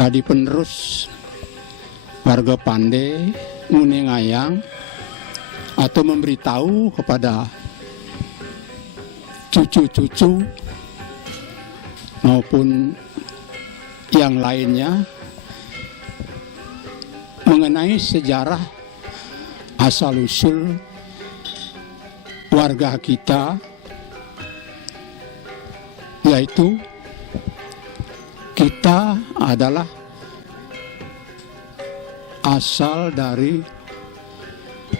kadi penerus warga Pandai nguningayang atau memberitahu kepada cucu-cucu maupun yang lainnya mengenai sejarah asal-usul warga kita, yaitu kita adalah asal dari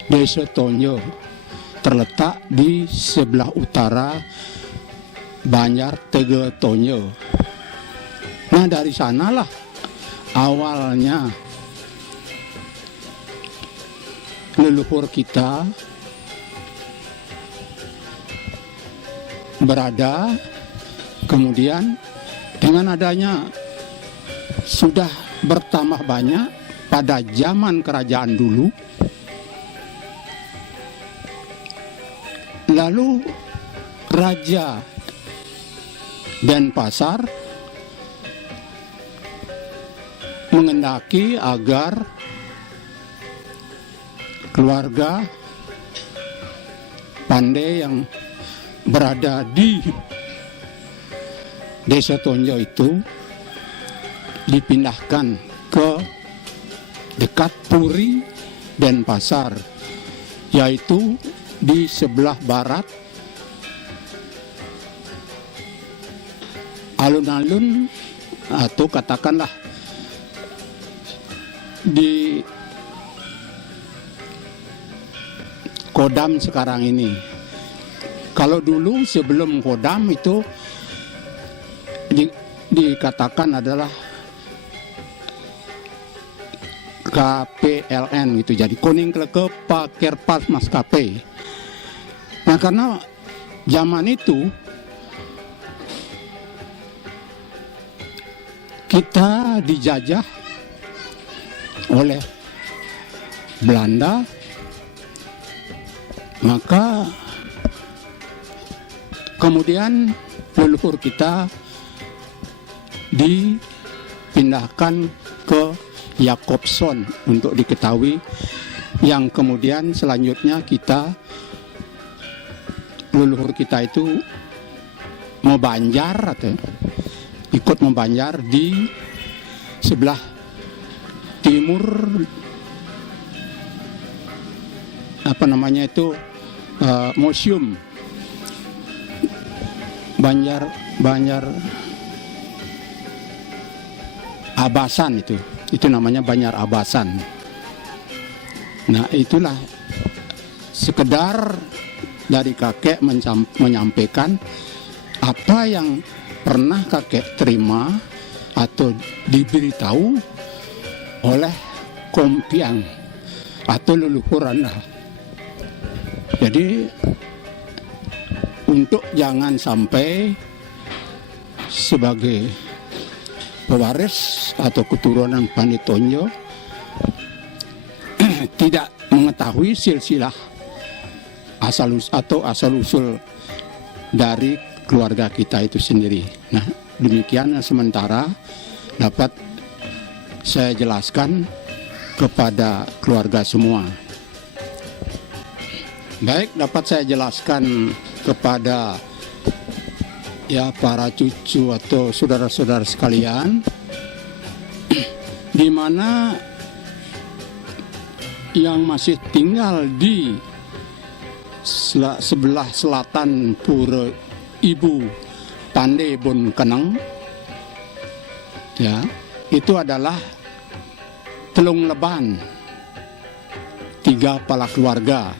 Desa Tonyo, terletak di sebelah utara Banjar Tege Tonyo. Nah, dari sanalah awalnya leluhur kita berada. Kemudian dengan adanya sudah bertambah banyak pada zaman kerajaan dulu, lalu Raja Denpasar mengendaki agar keluarga Pandai yang berada di Desa Tonyo itu dipindahkan ke dekat Puri Denpasar, yaitu di sebelah barat alun-alun atau katakanlah di Kodam sekarang ini. Kalau dulu sebelum Kodam itu dikatakan adalah KPLN gitu, jadi Koninklijke Vaartuig Maatschappij. Nah, karena zaman itu kita dijajah oleh Belanda, maka kemudian leluhur kita dipindahkan ke Jakobson untuk diketahui, yang kemudian selanjutnya kita leluhur kita itu membanjar atau ikut membanjar di sebelah timur, apa namanya itu, museum Banjar Abasan, itu namanya Banjar Abasan. Nah, itulah sekedar dari kakek menyampaikan apa yang pernah kakek terima atau diberitahu oleh kompiang atau leluhur Anda. Jadi untuk jangan sampai sebagai pewaris atau keturunan Pandai Tonyo tidak mengetahui silsilah asal usul dari keluarga kita itu sendiri. Nah, demikian sementara dapat saya jelaskan kepada keluarga semua. Baik, dapat saya jelaskan kepada para cucu atau saudara-saudara sekalian, di mana yang masih tinggal di sebelah selatan Pura Ibu Pandai Bon Keneng, itu adalah Telung Leban, 3 kepala keluarga,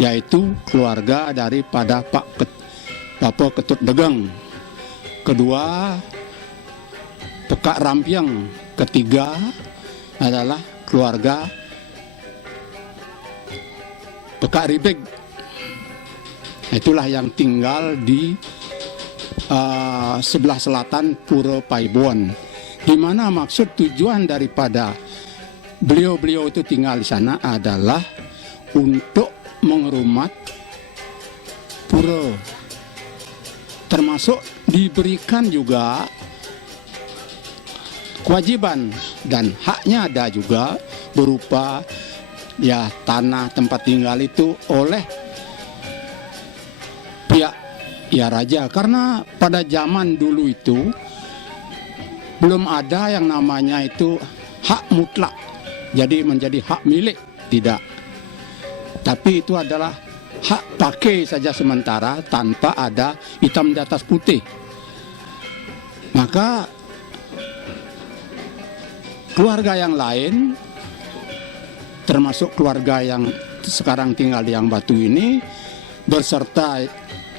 yaitu keluarga daripada Bapak Ketut Degeng, kedua Pekak Rampiang, ketiga adalah keluarga Pekak Ribeg. Itulah yang tinggal di sebelah selatan Pura Paibon, di mana maksud tujuan daripada beliau-beliau itu tinggal di sana adalah untuk mengerumat pura, termasuk diberikan juga kewajiban dan haknya ada juga berupa ya tanah tempat tinggal itu oleh pihak ya raja, karena pada zaman dulu itu belum ada yang namanya itu hak mutlak jadi menjadi hak milik, tidak, tapi itu adalah hak pakai saja sementara tanpa ada hitam di atas putih. Maka keluarga yang lain termasuk keluarga yang sekarang tinggal di Yang Batu ini berserta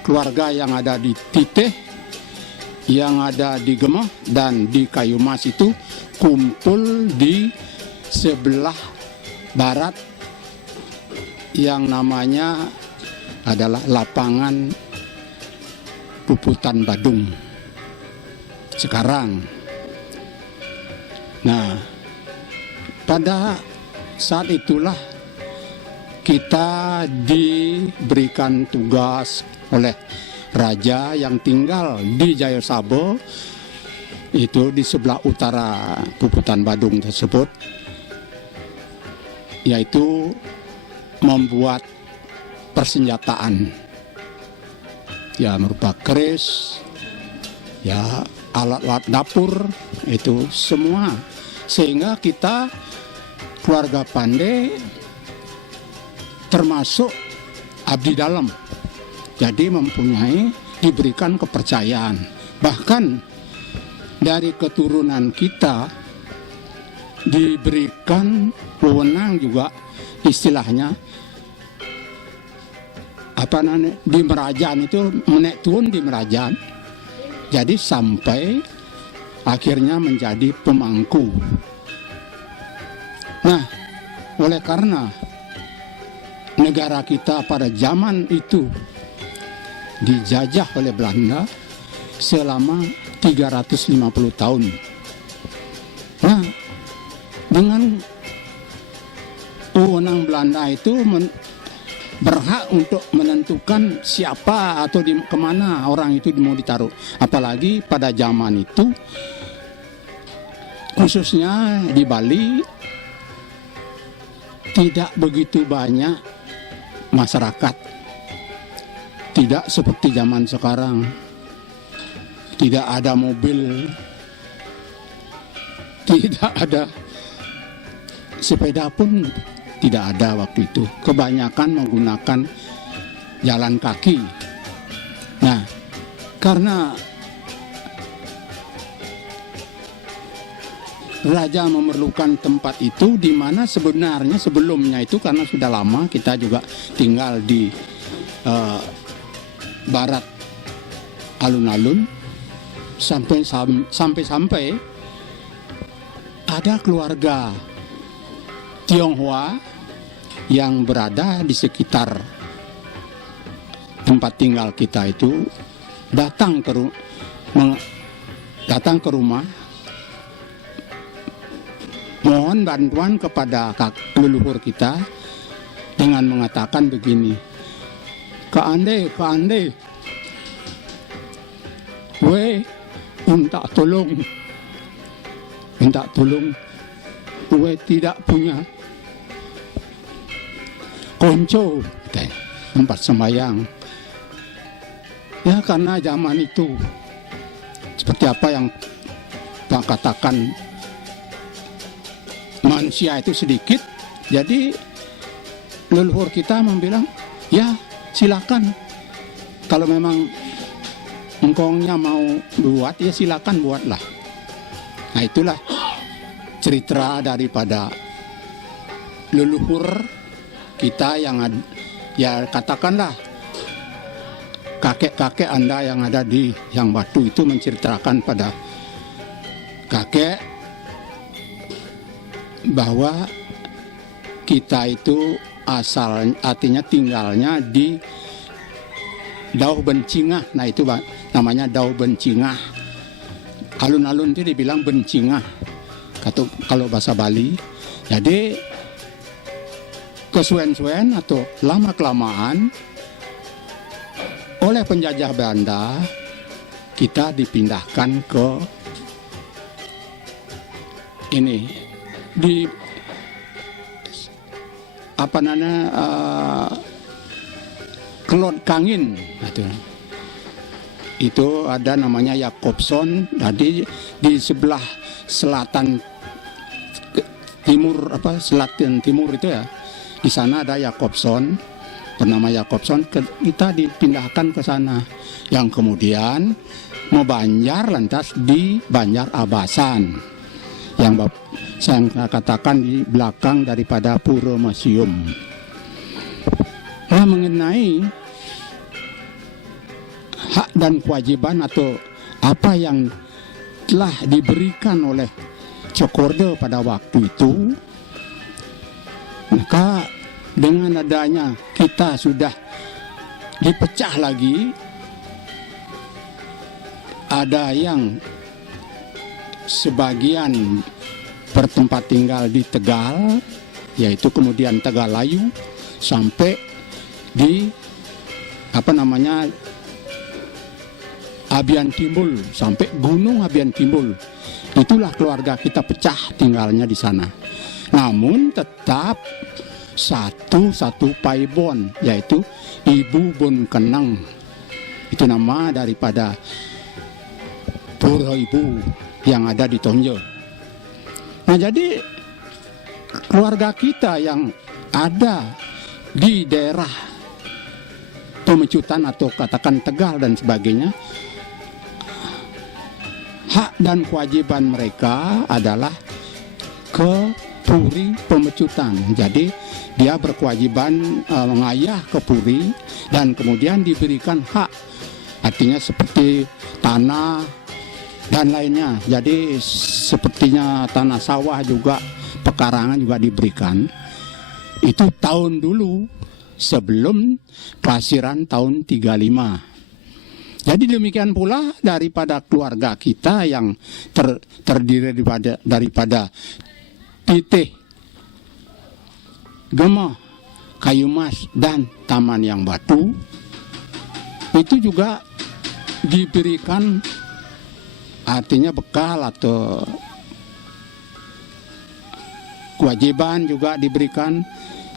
keluarga yang ada di Titeh, yang ada di Gemah dan di Kayu Mas itu kumpul di sebelah barat yang namanya adalah lapangan Puputan Badung sekarang. Nah, pada saat itulah kita diberikan tugas oleh raja yang tinggal di Jayasabo, itu di sebelah utara Puputan Badung tersebut, yaitu membuat persenjataan ya berupa keris, ya alat-alat dapur, itu semua, sehingga kita keluarga Pandey termasuk abdi dalam, jadi diberikan kepercayaan. Bahkan dari keturunan kita diberikan wewenang juga, istilahnya di Merajaan itu menek turun di Merajaan, jadi sampai akhirnya menjadi pemangku. Nah, oleh karena negara kita pada zaman itu dijajah oleh Belanda selama 350 tahun. Nah, dengan wewenang Belanda itu berhak untuk menentukan siapa atau kemana orang itu mau ditaruh. Apalagi pada zaman itu, khususnya di Bali, tidak begitu banyak masyarakat. Tidak seperti zaman sekarang. Tidak ada mobil, tidak ada sepeda pun tidak ada waktu itu. Kebanyakan menggunakan jalan kaki. Nah, karena raja memerlukan tempat itu, di mana sebenarnya sebelumnya itu, karena sudah lama kita juga tinggal di barat alun-alun, sampai ada keluarga Tionghoa yang berada di sekitar tempat tinggal kita itu, datang ke rumah mohon bantuan kepada leluhur kita dengan mengatakan begini, Kaande, we minta tolong, we tidak punya konco tempat sembahyang. Ya, karena zaman itu seperti apa yang Pak katakan, manusia itu sedikit, jadi leluhur kita membilang, ya silakan, kalau memang engkongnya mau buat, ya silakan buatlah. Nah, itulah cerita daripada leluhur kita yang ya katakanlah kakek-kakek Anda yang ada di Yang Batu itu menceritakan pada kakek bahwa kita itu artinya tinggalnya di Dauh Bencingah. Nah, itu namanya Dauh Bencingah. Alun-alun itu dibilang Bencingah kalau bahasa Bali. Jadi kesuwen-suwen atau lama-kelamaan oleh penjajah Belanda kita dipindahkan ke ini di apa namanya Kelot Kangin itu ada namanya Jakobson. Jadi di sebelah selatan timur selatan timur itu ya, di sana ada Jakobson bernama Jakobson. Kita dipindahkan ke sana, yang kemudian mau Banjar lantas di Banjar Abasan yang saya katakan di belakang daripada Pura Museum. Nah, mengenai hak dan kewajiban atau apa yang telah diberikan oleh Cokorda pada waktu itu, maka dengan adanya kita sudah dipecah lagi, ada yang sebagian bertempat tinggal di Tegal, yaitu kemudian Tegalayu, sampai di Abian Timbul, sampai Gunung Abian Timbul. Itulah keluarga kita pecah tinggalnya di sana. Namun tetap satu paibon, yaitu Ibu Bun Kenang. Itu nama daripada Pura Ibu yang ada di Tonje. Nah, jadi keluarga kita yang ada di daerah Pemecutan atau katakan Tegal dan sebagainya, hak dan kewajiban mereka adalah ke Puri Pemecutan. Jadi dia berkewajiban mengayah ke Puri dan kemudian diberikan hak, artinya seperti tanah dan lainnya. Jadi sepertinya tanah sawah juga, pekarangan juga diberikan. Itu tahun dulu sebelum pelasiran tahun 35. Jadi demikian pula daripada keluarga kita yang terdiri daripada Titih, Gemah, Kayu Mas, dan Taman Yang Batu, itu juga diberikan artinya bekal atau kewajiban juga diberikan.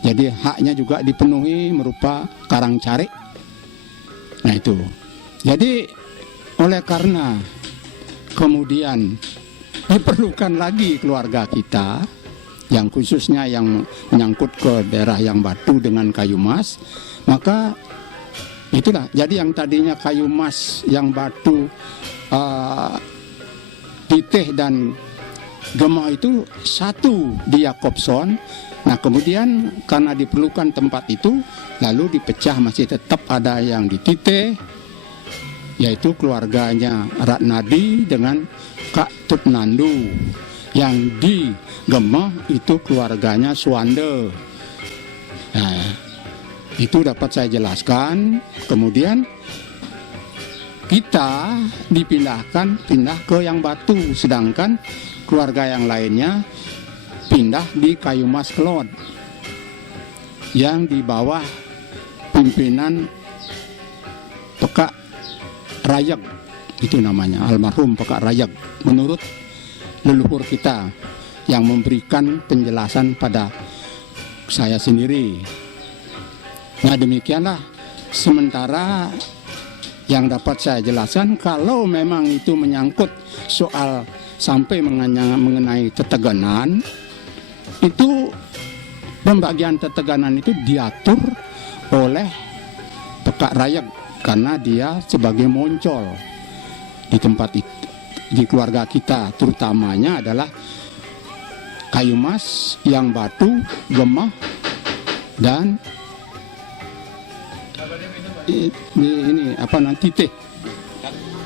Jadi haknya juga dipenuhi berupa karang carik. Nah itu. Jadi oleh karena kemudian diperlukan lagi keluarga kita, yang khususnya yang menyangkut ke daerah Yang Batu dengan Kayu Mas, maka itulah. Jadi yang tadinya Kayu Mas, Yang Batu, Titih dan Gemah itu satu di Jakobson. Nah, kemudian karena diperlukan tempat itu, lalu dipecah, masih tetap ada yang di Titih, yaitu keluarganya Ratnadi dengan Kak Tutnandu. Yang di Gemah itu keluarganya Suwande. Nah, itu dapat saya jelaskan. Kemudian kita pindah ke Yang Batu, sedangkan keluarga yang lainnya pindah di Kayu Mas Kelot yang di bawah pimpinan Pekak Rayek, itu namanya, almarhum Pekak Rayek, menurut leluhur kita yang memberikan penjelasan pada saya sendiri. Nah, demikianlah sementara yang dapat saya jelaskan. Kalau memang itu menyangkut soal sampai mengenai teteganan, itu pembagian teteganan itu diatur oleh Pekak Rayek karena dia sebagai moncol di tempat itu, di keluarga kita, terutamanya adalah Kayu Mas, Yang Batu, Gemah, dan ini Titih.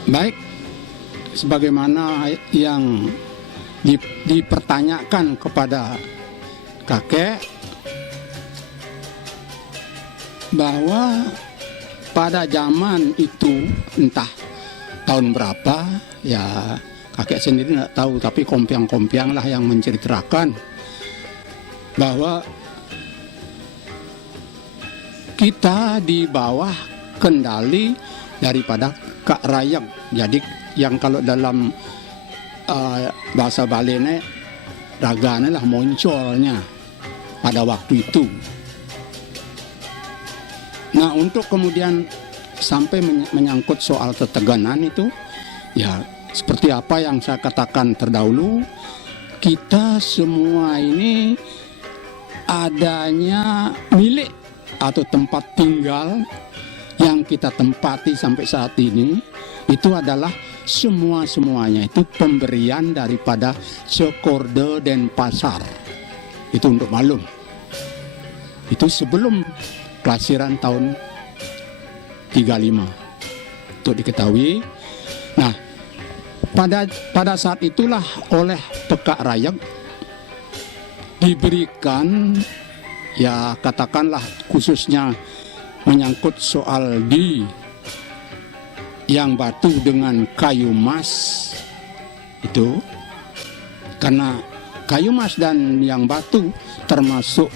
Baik, sebagaimana yang dipertanyakan kepada kakek, bahwa pada zaman itu entah tahun berapa, ya kakek sendiri nggak tahu, tapi kompiang-kompiang lah yang menceritakan bahwa kita di bawah kendali daripada Kak Rayek. Jadi yang kalau dalam bahasa Bali ini Ragana lah munculnya pada waktu itu. Nah, untuk kemudian sampai menyangkut soal ketegangan itu, ya seperti apa yang saya katakan terdahulu, kita semua ini adanya milik atau tempat tinggal yang kita tempati sampai saat ini, itu adalah semuanya itu pemberian daripada Sekorde Denpasar. Itu untuk maklum. Itu sebelum kelasiran tahun 35. Untuk diketahui. Nah, pada saat itulah oleh Pekak Rayak diberikan, ya katakanlah khususnya menyangkut soal di yang batu dengan kayu mas itu, karena kayu mas dan yang batu termasuk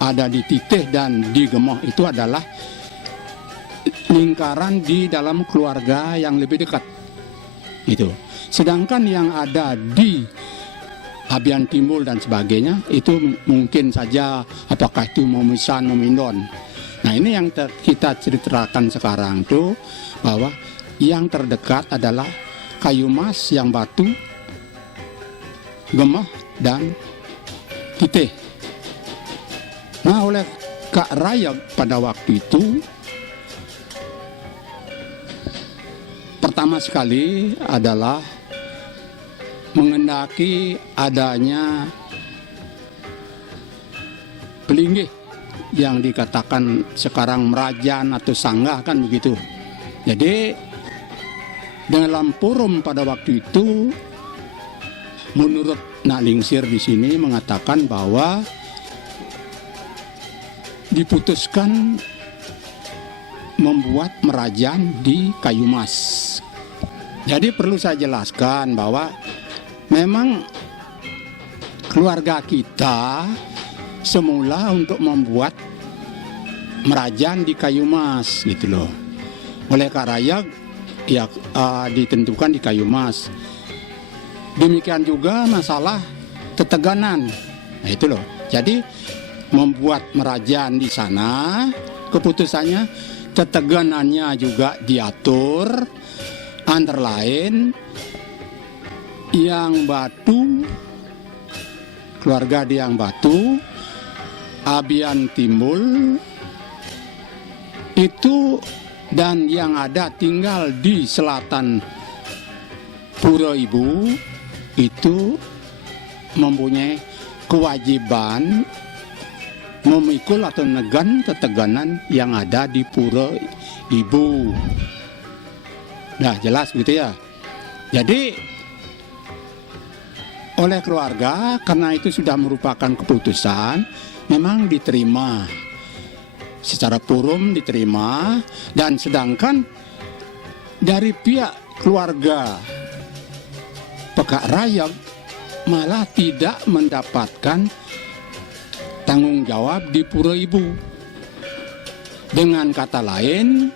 ada di Titeh dan di Gemoh itu adalah lingkaran di dalam keluarga yang lebih dekat itu. Sedangkan yang ada di Abian Timbul dan sebagainya itu mungkin saja apakah itu Momisan, Momindon. Nah, ini yang kita ceritakan sekarang tuh, bahwa yang terdekat adalah kayu mas, yang batu, Gemoh dan Titeh. Nah, oleh Kak Rayak pada waktu itu pertama sekali adalah mengendaki adanya pelinggih yang dikatakan sekarang merajan atau sanggah, kan begitu. Jadi dalam forum pada waktu itu, menurut Nak Lingsir di sini mengatakan bahwa diputuskan membuat merajan di kayu mas. Jadi perlu saya jelaskan bahwa memang keluarga kita semula untuk membuat merajan di kayu mas gitu loh. Oleh Kak Rayak ya ditentukan di kayu mas. Demikian juga masalah keteganan. Nah itu loh. Jadi membuat merajan di sana, keputusannya keteganannya juga diatur, antara lain yang batu, keluarga di yang batu, Abian Timbul itu, dan yang ada tinggal di selatan Pura Ibu itu mempunyai kewajiban memikul atau negan keteganan yang ada di Pura Ibu. Nah, jelas gitu ya. Jadi oleh keluarga, karena itu sudah merupakan keputusan, memang diterima secara forum, diterima. Dan sedangkan dari pihak keluarga Pekak Rayak malah tidak mendapatkan tanggung jawab di Pura Ibu. Dengan kata lain,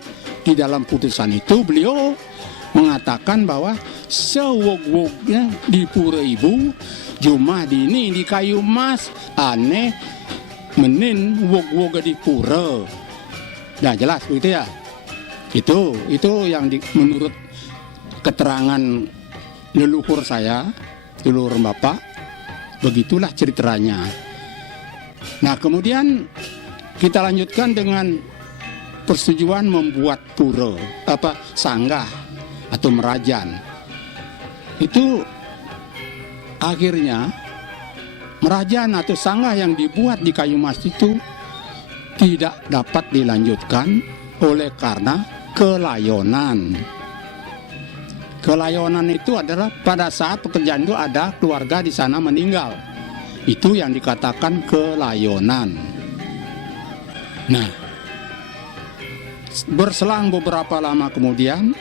di dalam putusan itu beliau mengatakan bahwa sewog-wognya di Pura Ibu, cuma di ini di kayu mas, aneh menin wog-wog di pura. Nah, jelas begitu ya. Itu yang menurut keterangan leluhur saya, leluhur Bapak, begitulah ceritanya. Nah, kemudian kita lanjutkan dengan persetujuan membuat pura, sanggah atau merajan. Itu akhirnya merajan atau sanggah yang dibuat di kayu mas itu tidak dapat dilanjutkan oleh karena kelayonan. Kelayonan itu adalah pada saat pekerjaan itu ada keluarga di sana meninggal. Itu yang dikatakan kelayonan. Nah, berselang beberapa lama kemudian,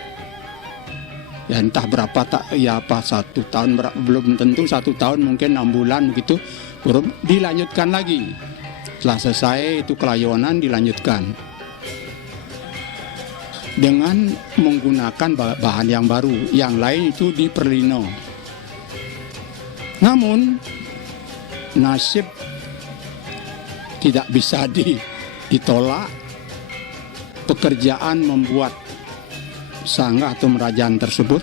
ya entah berapa apa 1 tahun, belum tentu 1 tahun, mungkin 6 bulan begitu, dilanjutkan lagi. Setelah selesai itu kelayonan dilanjutkan dengan menggunakan bahan yang baru, yang lain itu di Perlino. Namun nasib tidak bisa ditolak. Pekerjaan membuat sangga atau merajaan tersebut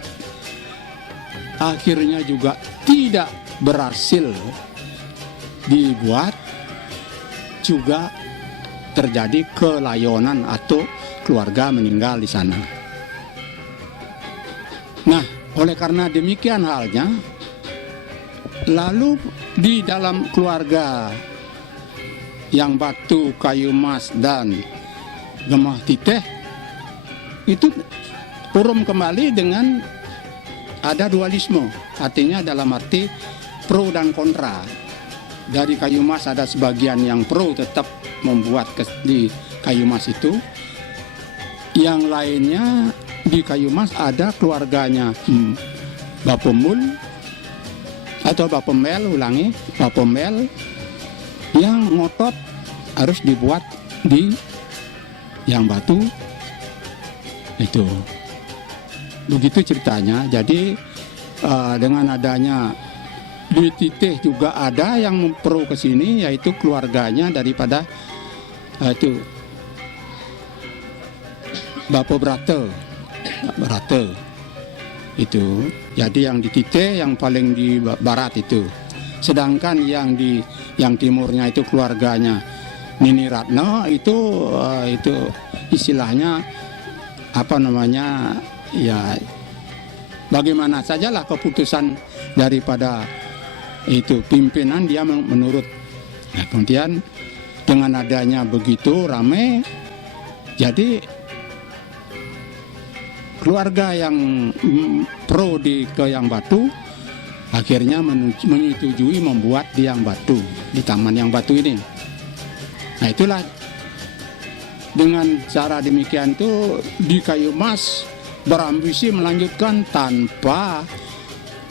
akhirnya juga tidak berhasil dibuat, juga terjadi kelayonan atau keluarga meninggal di sana. Nah, oleh karena demikian halnya, lalu di dalam keluarga yang batu, kayu mas, dan gemah titeh itu urung kembali dengan ada dualisme, artinya dalam arti pro dan kontra. Dari kayu mas ada sebagian yang pro tetap membuat di kayu mas itu, yang lainnya di kayu mas ada keluarganya Bapemul atau Bapemel, Bapemel yang ngotot harus dibuat di yang batu itu. Begitu ceritanya. Jadi dengan adanya di Titeh juga ada yang pro ke sini, yaitu keluarganya daripada itu Bapak Brate itu. Jadi yang di Titeh yang paling di barat itu. Sedangkan yang timurnya itu keluarganya Nini Ratno itu istilahnya apa namanya, ya bagaimana sajalah keputusan daripada itu pimpinan dia menurut. Nah, kemudian dengan adanya begitu rame, jadi keluarga yang pro ke Yang Batu akhirnya menyetujui membuat di Yang Batu, di Taman Yang Batu ini. Nah, itulah dengan cara demikian itu di kayu mas berambisi melanjutkan tanpa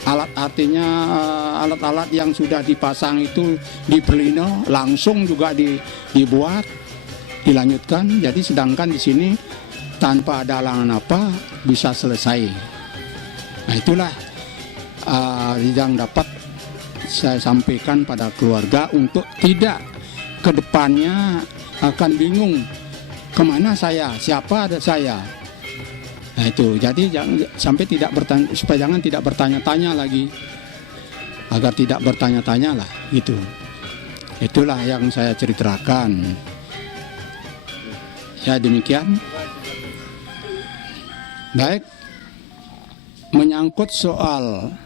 alat-alat yang sudah dipasang itu di Pelino langsung juga dibuat, dilanjutkan. Jadi sedangkan di sini tanpa ada halangan apa bisa selesai. Nah, itulah yang dapat saya sampaikan pada keluarga untuk tidak kedepannya akan bingung kemana saya, siapa ada saya. Nah itu, jadi sampai tidak bertanya, supaya jangan tidak bertanya-tanya lagi, agar tidak bertanya-tanya lah gitu. Itulah yang saya ceritakan. Ya demikian. Baik, menyangkut soal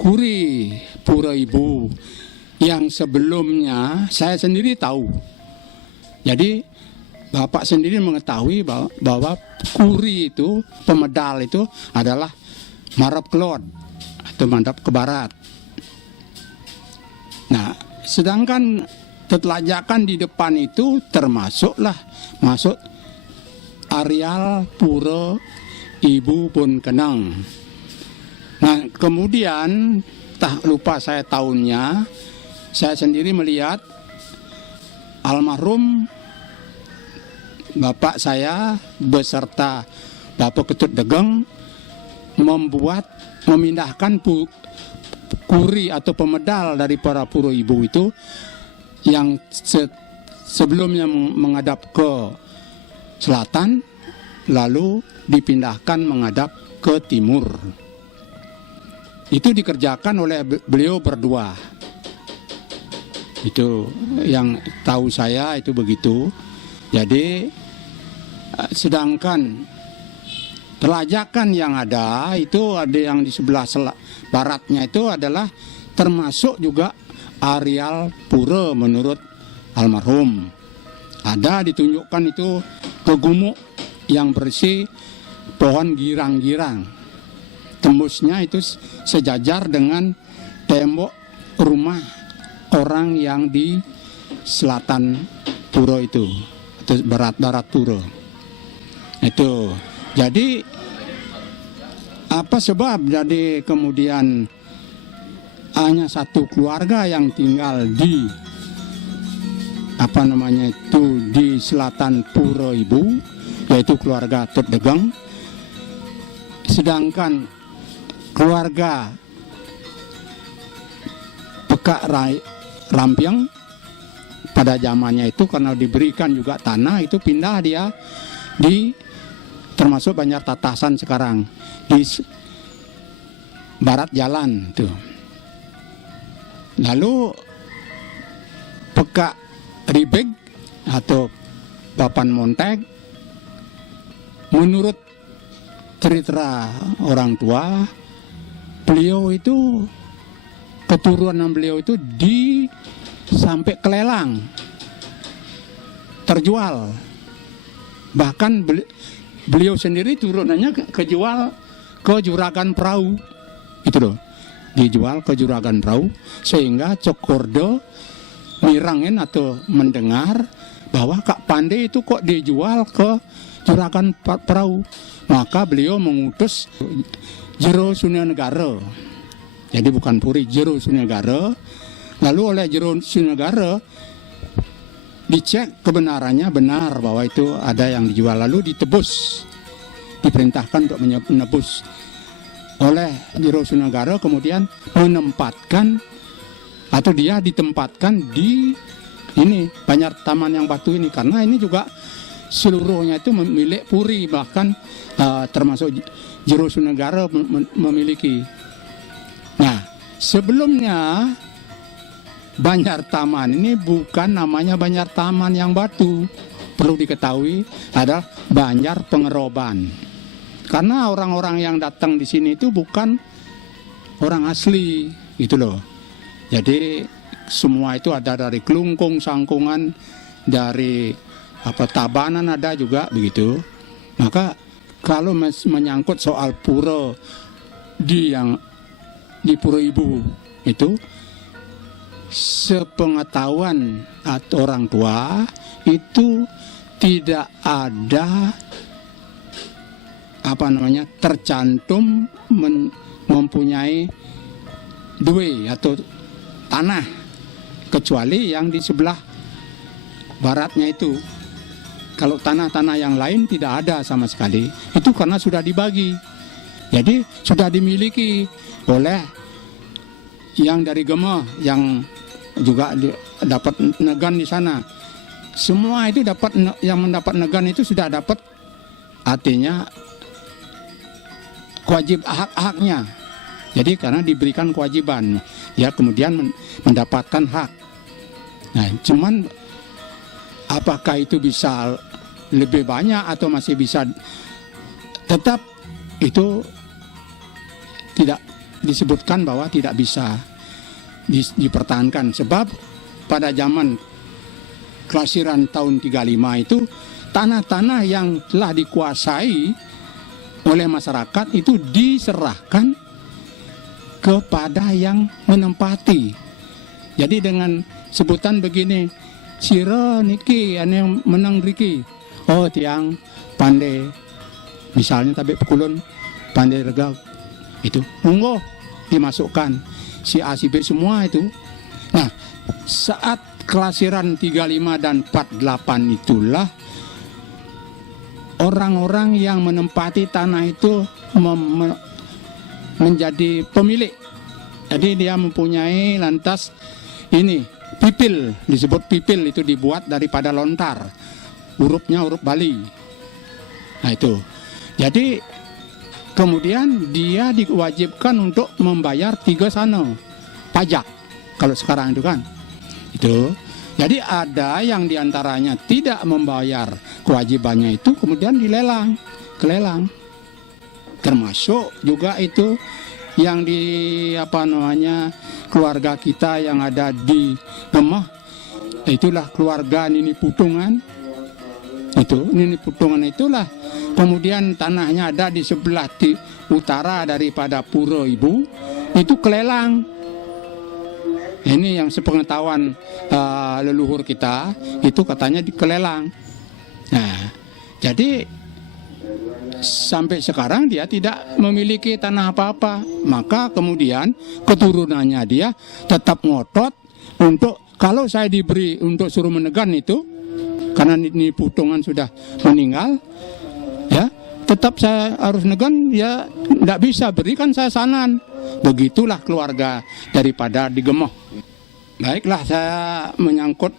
Kuri Pura Ibu yang sebelumnya saya sendiri tahu. Jadi Bapak sendiri mengetahui bahwa Kuri itu, pemedal itu adalah Marap Kelot atau mandap ke barat. Nah, sedangkan tetelajakan di depan itu masuk areal Pura Ibu Pun Kenang. Nah, kemudian tak lupa saya tahunnya, saya sendiri melihat almarhum bapak saya beserta Bapak Ketut Degeng memindahkan kuri atau pemedal dari para Pura Ibu itu yang sebelumnya menghadap ke selatan, lalu dipindahkan menghadap ke timur. Itu dikerjakan oleh beliau berdua. Itu yang tahu saya itu begitu. Jadi sedangkan telajakan yang ada itu ada yang di sebelah baratnya itu adalah termasuk juga areal pura menurut almarhum. Ada ditunjukkan itu kegumuk yang bersih pohon girang-girang. Tembusnya itu sejajar dengan tembok rumah orang yang di selatan pura itu, atau barat pura. Itu. Jadi apa sebab jadi kemudian hanya satu keluarga yang tinggal di di selatan Pura Ibu, yaitu keluarga Tut Degeng, sedangkan keluarga Kak Rampiang pada zamannya itu karena diberikan juga tanah, itu pindah dia di termasuk Banjar Tatasan sekarang di barat jalan tuh. Lalu Pekak Ribeg atau Papan Monteg, menurut cerita orang tua, beliau itu keturunan beliau itu sampai kelelang, terjual. Bahkan beliau sendiri turunannya kejual ke Juragan Perahu, itu loh, dijual ke Juragan Perahu, sehingga Cokordo mirangin atau mendengar bahwa Kak Pandai itu kok dijual ke Juragan Perahu. Maka beliau mengutus Jero Sunyagara, jadi bukan Puri, Jero Sunyagara. Lalu oleh Jero Sunyagara dicek kebenarannya benar bahwa itu ada yang dijual, lalu ditebus, diperintahkan untuk menebus oleh Jero Sunyagara, kemudian menempatkan atau dia ditempatkan di ini Banjar Taman yang Batu ini, karena ini juga seluruhnya itu milik Puri, bahkan termasuk Jero Sunyagara memiliki. Nah, sebelumnya Banjar Taman ini bukan namanya Banjar Taman yang Batu, perlu diketahui adalah Banjar Pengeroban, karena orang-orang yang datang di sini itu bukan orang asli, gitu loh. Jadi semua itu ada dari Kelungkung, Sangkungan, dari Tabanan ada juga begitu. Maka kalau menyangkut soal pura di Pura Ibu itu, sepengetahuan atau orang tua itu tidak ada tercantum mempunyai due atau tanah, kecuali yang di sebelah baratnya itu. Kalau tanah-tanah yang lain tidak ada sama sekali, itu karena sudah dibagi. Jadi sudah dimiliki oleh yang dari Gemah, yang juga dapat negan di sana. Semua itu dapat, yang mendapat negan itu sudah dapat, artinya kewajiban hak-haknya. Jadi karena diberikan kewajiban, ya kemudian mendapatkan hak. Nah, cuman apakah itu bisa lebih banyak atau masih bisa, tetap itu tidak disebutkan bahwa tidak bisa dipertahankan. Sebab pada zaman kelasiran tahun 35 itu tanah-tanah yang telah dikuasai oleh masyarakat itu diserahkan kepada yang menempati. Jadi dengan sebutan begini, sira niki ane yang menang riki, oh tiang pandai, misalnya tapi Kulon pandai rega itu, monggo dimasukkan si A si B semua itu. Nah, saat kelasiran 35 dan 48 itulah orang-orang yang menempati tanah itu menjadi pemilik. Jadi dia mempunyai lantas ini pipil, disebut pipil, itu dibuat daripada lontar, hurufnya huruf Bali. Nah itu, jadi kemudian dia diwajibkan untuk membayar 3 sana pajak kalau sekarang itu kan. Itu jadi ada yang diantaranya tidak membayar kewajibannya itu, kemudian dilelang, kelelang. Termasuk juga itu yang di keluarga kita yang ada di Gemah, itulah keluarga Nini Putungan. Itu Nini Putungan itulah kemudian tanahnya ada di sebelah utara daripada Pura Ibu, itu kelelang. Ini yang sepengetahuan leluhur kita, itu katanya dikelelang. Nah, jadi sampai sekarang dia tidak memiliki tanah apa-apa. Maka kemudian keturunannya dia tetap ngotot untuk, kalau saya diberi untuk suruh menegan itu, karena ini Putungan sudah meninggal, ya tetap saya harus negan, ya tidak bisa berikan saya sanan. Begitulah keluarga daripada di Gemah. Baiklah, saya menyangkut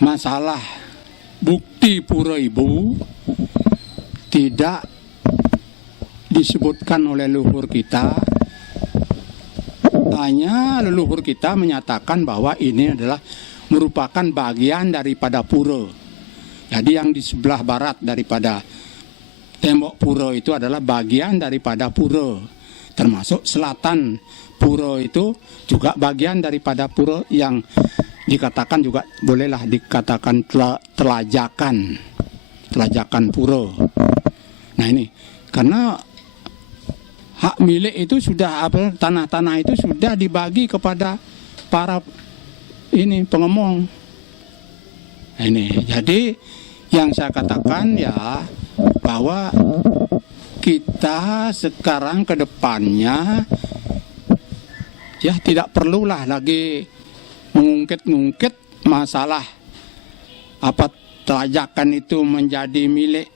masalah bukti pura ibu tidak disebutkan oleh leluhur kita. Hanya leluhur kita menyatakan bahwa ini adalah merupakan bagian daripada pura. Jadi yang di sebelah barat daripada tembok pura itu adalah bagian daripada pura. Termasuk selatan pura itu juga bagian daripada pura yang dikatakan juga bolehlah dikatakan telajakan pura. Nah ini karena hak milik itu sudah tanah-tanah itu sudah dibagi kepada para ini pengemong. Nah, ini jadi yang saya katakan ya bahwa kita sekarang ke depannya ya tidak perlulah lagi mengungkit-ungkit masalah apa telajakan itu menjadi milik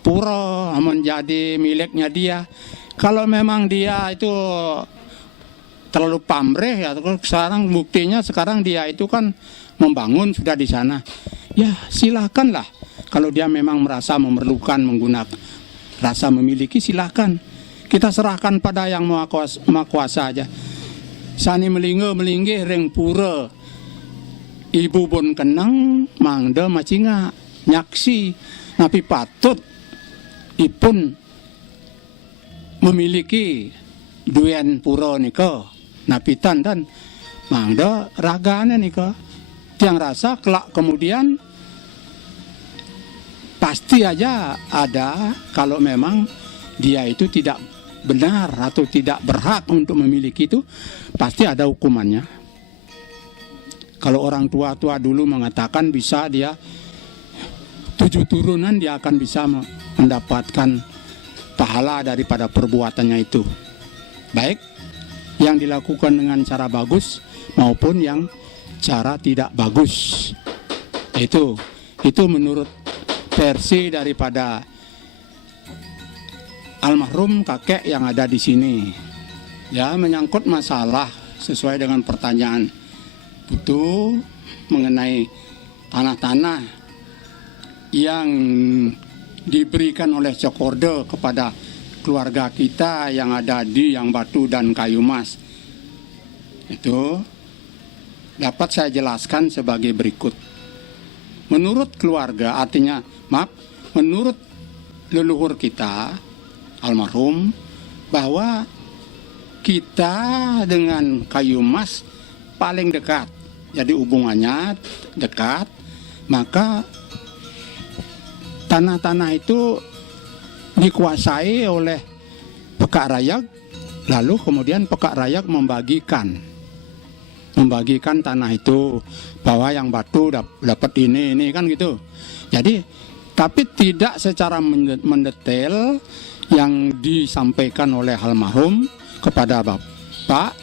pura, menjadi miliknya dia. Kalau memang dia itu terlalu pamrih ya, sekarang buktinya sekarang dia itu kan membangun sudah di sana. Ya silakanlah. Kalau dia memang merasa memerlukan menggunakan rasa memiliki, silakan. Kita serahkan pada yang maha kuasa aja. Sani melingge ring pura. Ibu pun kenang mangda macinga nyaksi. Napi patut ipun memiliki duen pura nika. Napitan dan mangda ragane nika. Tiang rasa kelak kemudian pasti aja ada kalau memang dia itu tidak benar atau tidak berhak untuk memiliki itu, pasti ada hukumannya. Kalau orang tua-tua dulu mengatakan bisa dia 7 turunan dia akan bisa mendapatkan pahala daripada perbuatannya itu. Baik yang dilakukan dengan cara bagus maupun yang cara tidak bagus. Itu menurut versi daripada almarhum kakek yang ada di sini. Ya, menyangkut masalah sesuai dengan pertanyaan itu mengenai tanah-tanah yang diberikan oleh Cokorda kepada keluarga kita yang ada di Yang Batu dan Kayu Mas. Itu dapat saya jelaskan sebagai berikut. Menurut keluarga, artinya menurut leluhur kita almarhum, bahwa kita dengan Kayu Mas paling dekat. Jadi hubungannya dekat, maka tanah-tanah itu dikuasai oleh Pekak Rayak, lalu kemudian Pekak Rayak membagikan tanah itu, bahwa Yang Batu dapat ini kan gitu. Jadi tapi tidak secara mendetail yang disampaikan oleh almarhum kepada Bapak,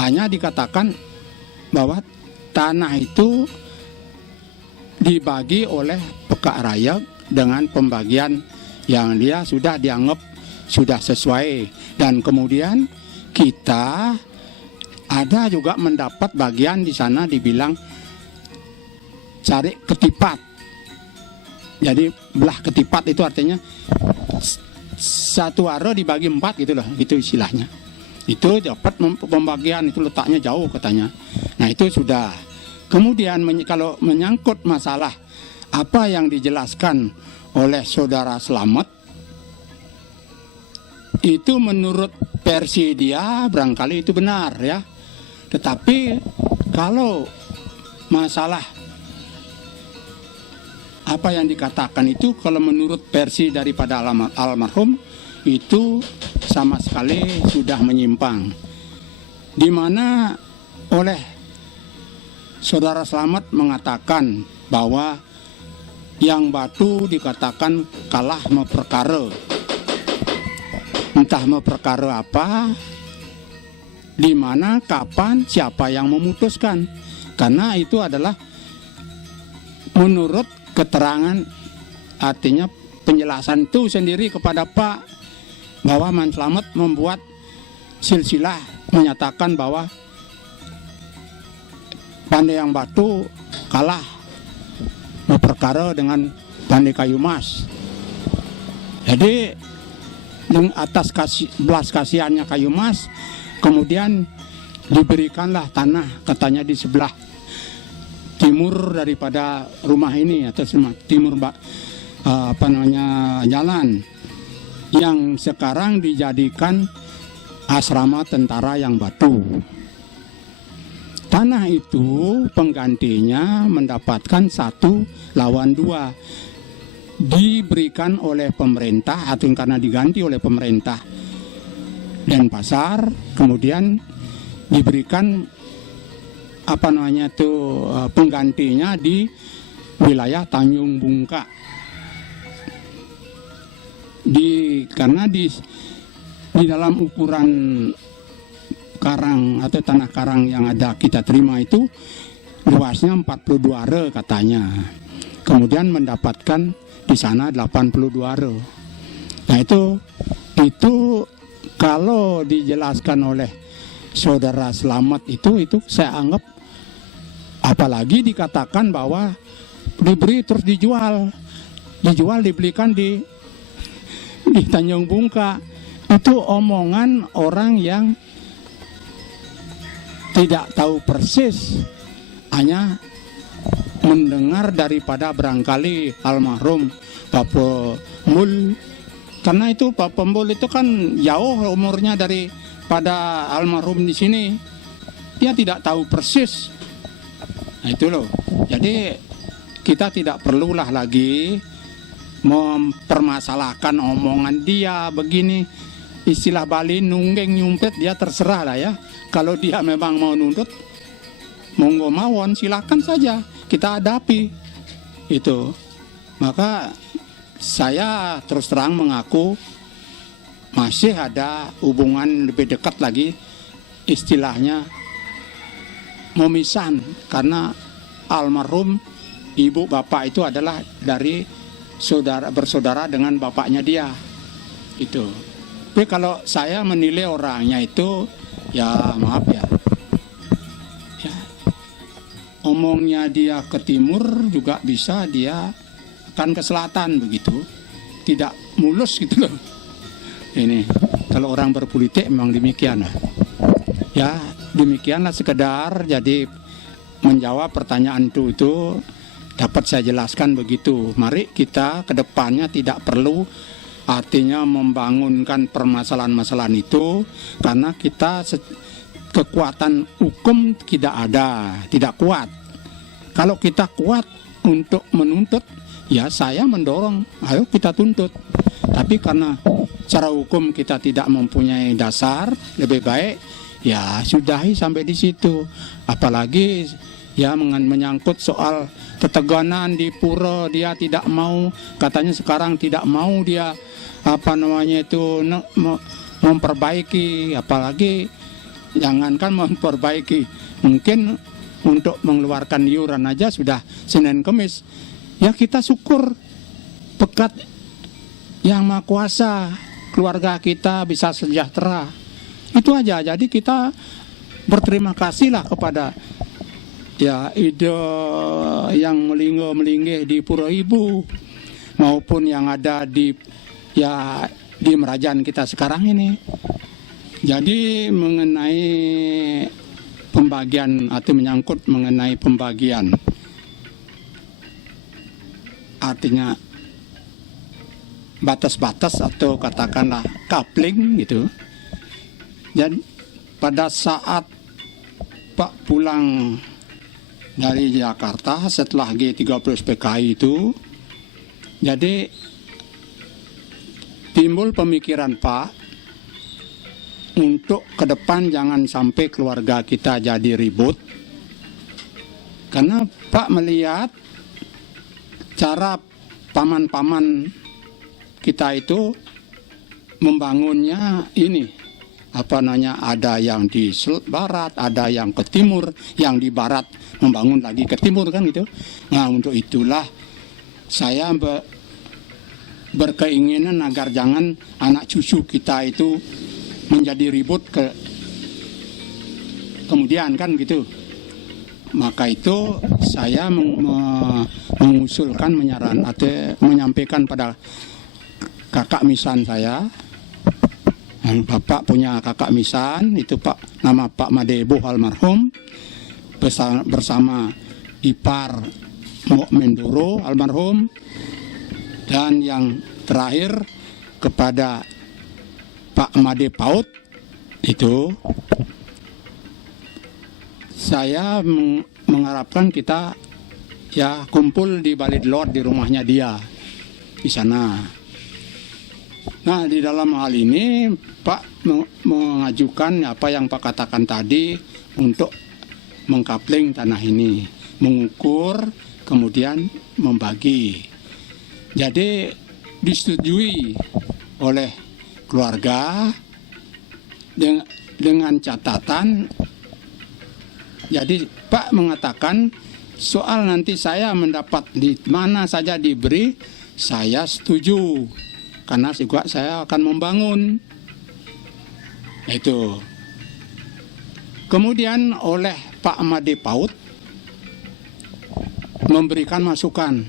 hanya dikatakan bahwa tanah itu dibagi oleh Pekak Rayak dengan pembagian yang dia sudah dianggap sudah sesuai, dan kemudian kita ada juga mendapat bagian di sana dibilang cari ketipat. Jadi belah ketipat itu artinya satu aro dibagi 4 gitu loh, gitu istilahnya. Itu dapat pembagian, itu letaknya jauh katanya. Nah itu sudah. Kemudian kalau menyangkut masalah apa yang dijelaskan oleh saudara Slamet, itu menurut versi dia barangkali itu benar ya. Tetapi kalau masalah apa yang dikatakan itu, kalau menurut versi daripada almarhum itu sama sekali sudah menyimpang, di mana oleh saudara Slamet mengatakan bahwa Yang Batu dikatakan kalah memperkara. Entah memperkara apa, di mana, kapan, siapa yang memutuskan. Karena itu adalah menurut keterangan, artinya penjelasan itu sendiri kepada Pak, bahwa Man Slamet membuat silsilah menyatakan bahwa Pandai yang batu kalah berperkara dengan pandai kayu mas. Jadi atas belas kasihannya kayu mas, kemudian diberikanlah tanah, katanya di sebelah timur daripada rumah ini, atau timur jalan yang sekarang dijadikan asrama tentara yang batu. Tanah itu penggantinya mendapatkan 1 lawan 2, diberikan oleh pemerintah atau karena diganti oleh pemerintah Denpasar, kemudian diberikan penggantinya di wilayah Tanjung Bungka. Karena di dalam ukuran karang atau tanah karang yang ada kita terima itu luasnya 42 are katanya. Kemudian mendapatkan di sana 82 are. Nah itu kalau dijelaskan oleh saudara Slamet itu saya anggap, apalagi dikatakan bahwa diberi terus dijual dibelikan di Tanjung Bungka, itu omongan orang yang tidak tahu persis, hanya mendengar daripada barangkali almarhum Pak Pembul. Karena itu Pak Pembul itu kan jauh umurnya daripada almarhum di sini, dia tidak tahu persis. Nah itu loh, jadi kita tidak perlulah lagi mempermasalahkan omongan dia begini. Istilah Bali nunggeng nyumpet, dia terserah lah ya. Kalau dia memang mau nuntut, monggo mawon, silakan saja kita hadapi itu. Maka saya terus terang mengaku masih ada hubungan lebih dekat lagi, istilahnya memisan, karena almarhum ibu bapak itu adalah dari bersaudara dengan bapaknya dia itu. Tapi kalau saya menilai orangnya itu, ya maaf ya, omongnya dia ke timur juga bisa dia akan ke selatan begitu, tidak mulus gitu loh. Ini kalau orang berpolitik memang demikian lah. Ya demikianlah sekedar jadi menjawab pertanyaan itu dapat saya jelaskan begitu. Mari kita ke depannya tidak perlu artinya membangunkan permasalahan-masalahan itu, karena kita kekuatan hukum tidak ada, tidak kuat. Kalau kita kuat untuk menuntut, ya saya mendorong, ayo kita tuntut. Tapi karena secara hukum kita tidak mempunyai dasar, lebih baik ya sudahi sampai di situ. Apalagi ya menyangkut soal ketegangan di pura, dia tidak mau, katanya sekarang tidak mau dia memperbaiki, apalagi jangankan memperbaiki, mungkin untuk mengeluarkan iuran aja sudah Senin Kemis. Ya kita syukur berkat Yang Maha Kuasa keluarga kita bisa sejahtera. Itu aja. Jadi kita berterima kasihlah kepada ya ide yang melinggih di Pura Ibu maupun yang ada di Merajaan kita sekarang ini. Jadi mengenai pembagian atau menyangkut mengenai pembagian, artinya batas-batas atau katakanlah coupling gitu. Dan pada saat Pak pulang dari Jakarta setelah G30 PKI itu, jadi timbul pemikiran Pak untuk ke depan jangan sampai keluarga kita jadi ribut, karena Pak melihat cara paman-paman kita itu membangunnya ini, ada yang di barat, ada yang ke timur, yang di barat membangun lagi ke timur kan gitu. Nah untuk itulah saya berkeinginan agar jangan anak cucu kita itu menjadi ribut kemudian kan gitu. Maka itu saya mengusulkan, menyampaikan pada kakak misan saya. Bapak punya kakak misan, itu Pak, nama Pak Madebo almarhum, bersama ipar Mok Mendoro almarhum, dan yang terakhir kepada Pak Made Paut. Itu saya mengharapkan kita ya kumpul di Balai Lord, di rumahnya dia di sana. Nah, di dalam hal ini Pak mengajukan apa yang Pak katakan tadi, untuk mengkapling tanah ini, mengukur, kemudian membagi. Jadi disetujui oleh keluarga dengan catatan. Jadi Pak mengatakan soal nanti saya mendapat di mana saja diberi, saya setuju, karena juga saya akan membangun. Itu. Kemudian oleh Pak Made Paut memberikan masukan.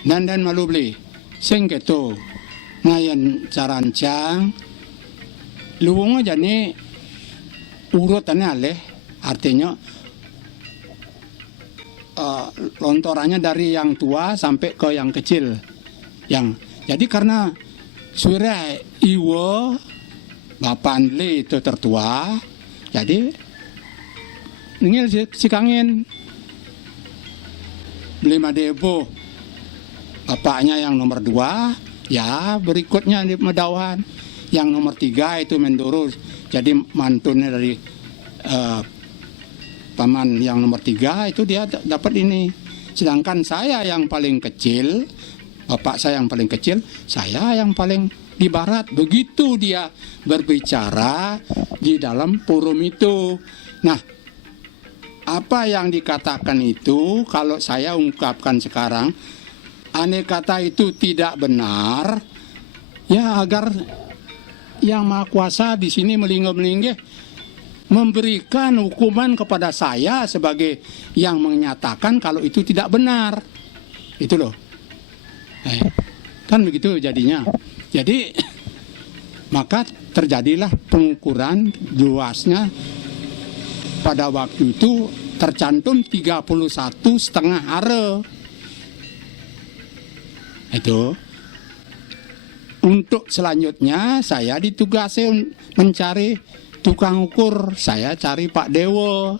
Dan malu beli sing keto ngayan carancang luwung aja nih urutannya aleh, artinya lontorannya dari yang tua sampai ke yang kecil. Jadi karena surya iwo Bapak Andli itu tertua, jadi ningil si kangin beli Madebo, bapaknya yang nomor 2, ya berikutnya di Medawan, yang nomor 3 itu Mendoro, jadi mantunnya dari paman yang nomor 3 itu dia dapat ini. Sedangkan saya yang paling kecil, bapak saya yang paling kecil, saya yang paling di barat. Begitu dia berbicara di dalam forum itu. Nah, apa yang dikatakan itu kalau saya ungkapkan sekarang, andai kata itu tidak benar, ya agar yang Maha Kuasa di sini melinggih-melinggih memberikan hukuman kepada saya sebagai yang menyatakan kalau itu tidak benar. Itu loh. Kan begitu jadinya. Jadi maka terjadilah pengukuran luasnya. Pada waktu itu tercantum 31,5 are. Itu. Untuk selanjutnya saya ditugasi mencari tukang ukur. Saya cari Pak Dewo.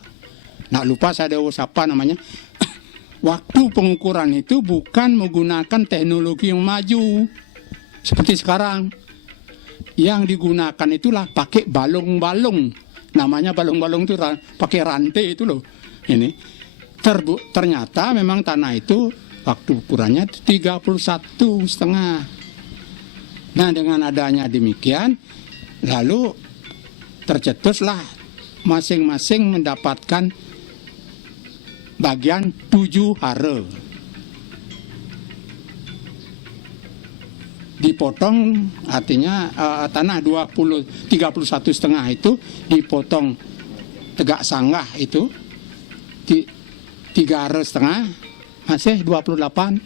Nggak lupa saya Dewo siapa namanya. Waktu pengukuran itu bukan menggunakan teknologi yang maju seperti sekarang. Yang digunakan itulah pakai balung-balung. Namanya balung-balung itu pakai rantai itu loh. Ini ternyata memang tanah itu waktu ukurannya 31,5. Nah, dengan adanya demikian, lalu tercetuslah masing-masing mendapatkan bagian 7 hare. Dipotong, artinya tanah 31,5 itu dipotong tegak sanggah itu 3,5 hare, masih 28.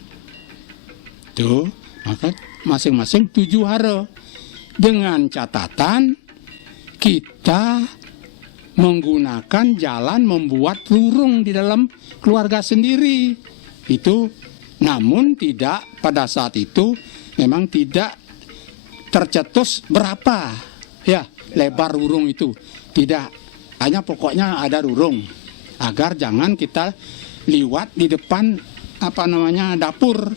Tuh, maka masing-masing 7 hare. Dengan catatan kita menggunakan jalan membuat rurung di dalam keluarga sendiri. Itu namun tidak pada saat itu memang tidak tercetus berapa ya lebar rurung itu. Tidak, hanya pokoknya ada rurung agar jangan kita liwat di depan dapur.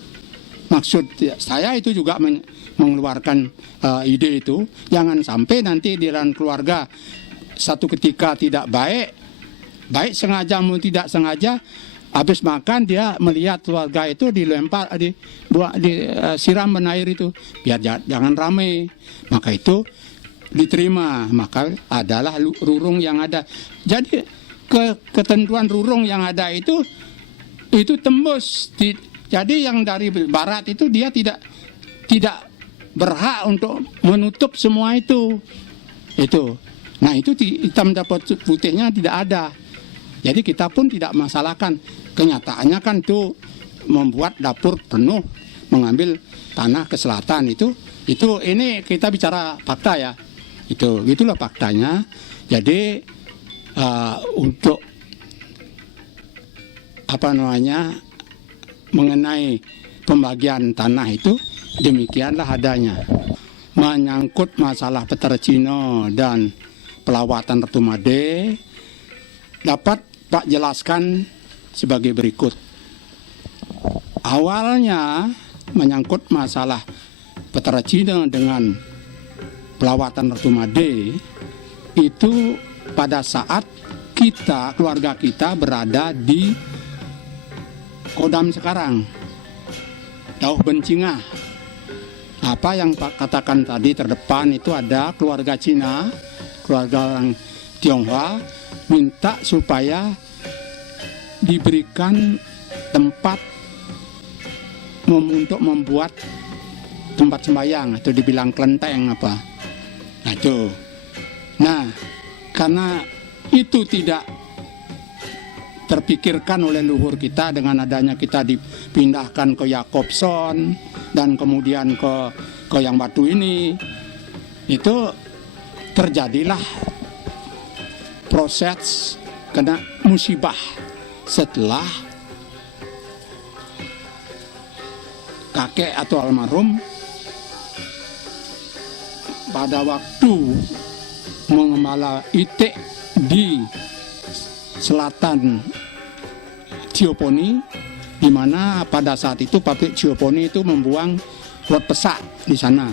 Maksud saya itu juga mengeluarkan ide itu, jangan sampai nanti di dalam keluarga satu ketika tidak baik sengaja maupun tidak sengaja, habis makan dia melihat keluarga itu dilempar, disiram air itu, biar jangan ramai. Maka itu diterima, maka adalah rurung yang ada. Jadi ketentuan rurung yang ada itu tembus. Jadi yang dari barat itu dia tidak berhak untuk menutup semua itu. Nah itu hitam dapat putihnya tidak ada. Jadi kita pun tidak masalahkan. Kenyataannya kan itu membuat dapur penuh, mengambil tanah ke selatan itu ini kita bicara fakta ya. Itulah faktanya. Jadi untuk mengenai pembagian tanah itu demikianlah adanya. Menyangkut masalah Petara Cina dan pelawatan Ratu Made dapat Pak jelaskan sebagai berikut. Awalnya menyangkut masalah Petara Cina dengan pelawatan Ratu Made itu pada saat keluarga kita berada di Kodam sekarang, Dauh Bencingah. Apa yang Pak katakan tadi terdepan itu ada keluarga Cina, keluarga orang Tionghoa minta supaya diberikan tempat untuk membuat tempat sembahyang atau dibilang kelenteng apa. Nah itu. Nah, karena itu tidak terpikirkan oleh luhur kita dengan adanya kita dipindahkan ke Yakobson dan kemudian ke yang batu ini, itu terjadilah proses kena musibah setelah kakek atau almarhum pada waktu mengembala itik di selatan Cioponi, di mana pada saat itu pabrik Cioponi itu membuang buat pesak di sana.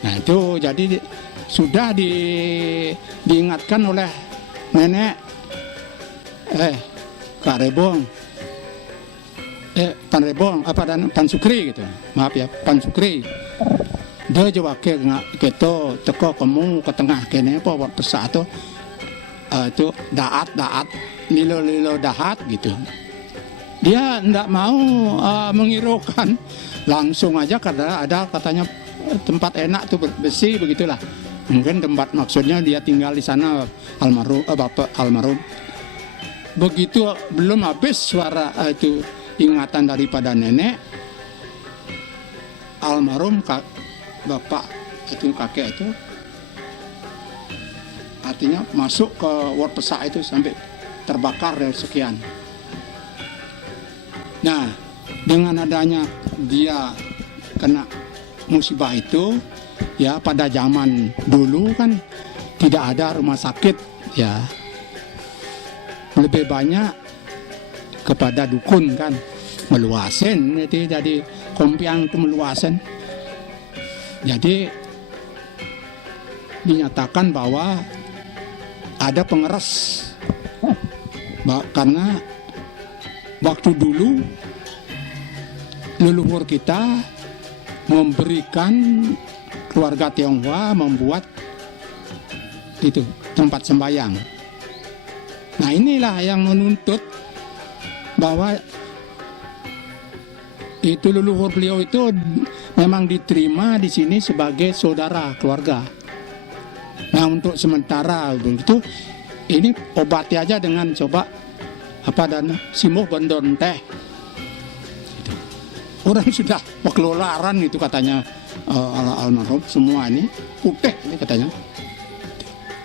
Nah itu jadi sudah diingatkan oleh nenek Kak Rebong, Pan Rebong Pan Sukri gitu, maaf ya, Pan Sukri. Dia coba kita teko kamu ke tengah kene apa buat pesak itu daat lilo dahat gitu. Dia tidak mau mengirukan, langsung aja karena ada katanya tempat enak tuh besi begitulah. Mungkin tempat maksudnya dia tinggal di sana almarhum bapak almarhum. Begitu belum habis suara itu ingatan daripada nenek almarhum bapak itu kakek itu artinya masuk ke ward pesak itu sampai terbakar dari sekian. Nah, dengan adanya dia kena musibah itu, ya pada zaman dulu kan tidak ada rumah sakit, ya lebih banyak kepada dukun kan, meluasin itu jadi kompiang itu meluasin. Jadi dinyatakan bahwa ada pengeras karena waktu dulu leluhur kita memberikan keluarga Tionghoa membuat itu tempat sembahyang. Nah inilah yang menuntut bahwa itu leluhur beliau itu memang diterima di sini sebagai saudara keluarga. Nah untuk sementara begitu ini obati aja dengan coba dan simuh bondon teh. Orang sudah pengelolaan itu katanya almarhum semua ini putih ini katanya.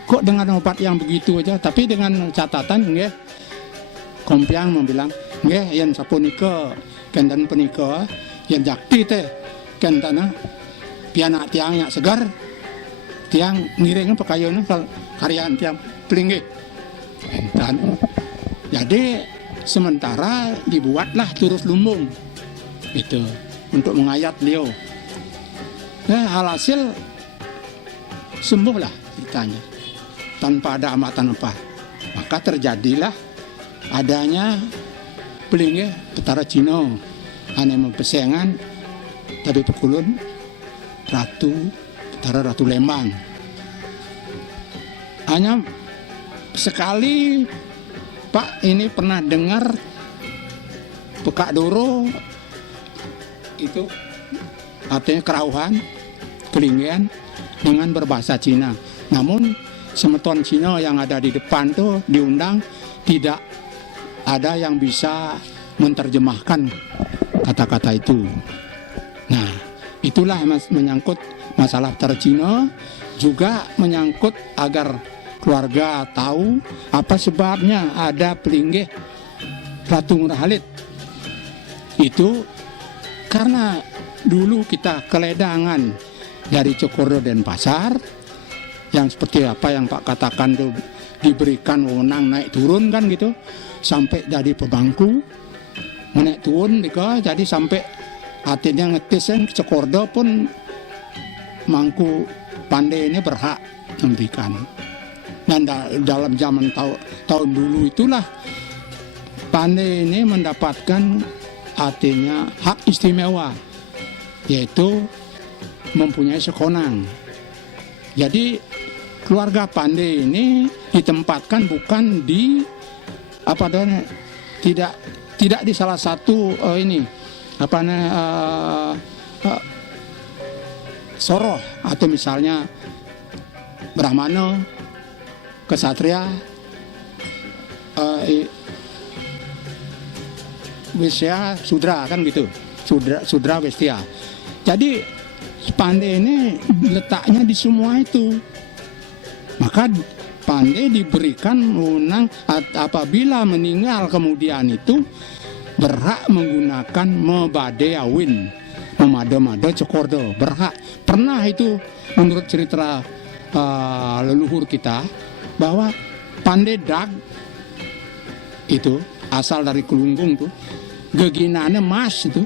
Kok dengan obat yang begitu aja, tapi dengan catatan nggih kompiang membilang nggih yen sapunika kenten punika yen jakti teh kentana pianak tiang yak segar tiang ngiring pakayun karyaan tiang pelinggih entan. Jadi sementara dibuatlah turus lumbung itu untuk mengayat beliau. Nah alhasil sembuhlah ceritanya tanpa ada hambatan apa. Maka terjadilah adanya pelinggih Petara Cina ane mempesengan dari Pekulun Ratu Lembang. Hanya sekali Pak ini pernah dengar Pekak Doro itu artinya kerauhan, kelinggian dengan berbahasa Cina. Namun semeton Cina yang ada di depan tuh diundang tidak ada yang bisa menerjemahkan kata-kata itu. Nah, itulah menyangkut masalah tercino, juga menyangkut agar keluarga tahu apa sebabnya ada pelinggih Ratu Ngurahalit. Itu karena dulu kita keledangan dari Cokordo Denpasar, yang seperti apa yang Pak katakan tuh, diberikan wewenang naik turun kan gitu, sampai jadi pemangku naik turun dika, jadi sampai artinya ngetis Cokordo pun mangku Pandai ini berhak memberikan. Dan dalam zaman tahun dulu itulah Pandai ini mendapatkan artinya hak istimewa, yaitu mempunyai sekonang. Jadi keluarga Pandai ini ditempatkan bukan di apa namanya, tidak di salah satu soroh atau misalnya Brahmana, Kesatria, Wisya, Sudra kan gitu, Sudra Westia. Jadi Pandai ini letaknya di semua itu. Maka Pandai diberikan wewenang apabila meninggal kemudian itu berhak menggunakan Mebadeawin, Memado-mado Cokordo, berhak. Pernah itu menurut cerita leluhur kita bahwa Pandai Dag itu asal dari Kelungkung tuh, geginane Mas itu,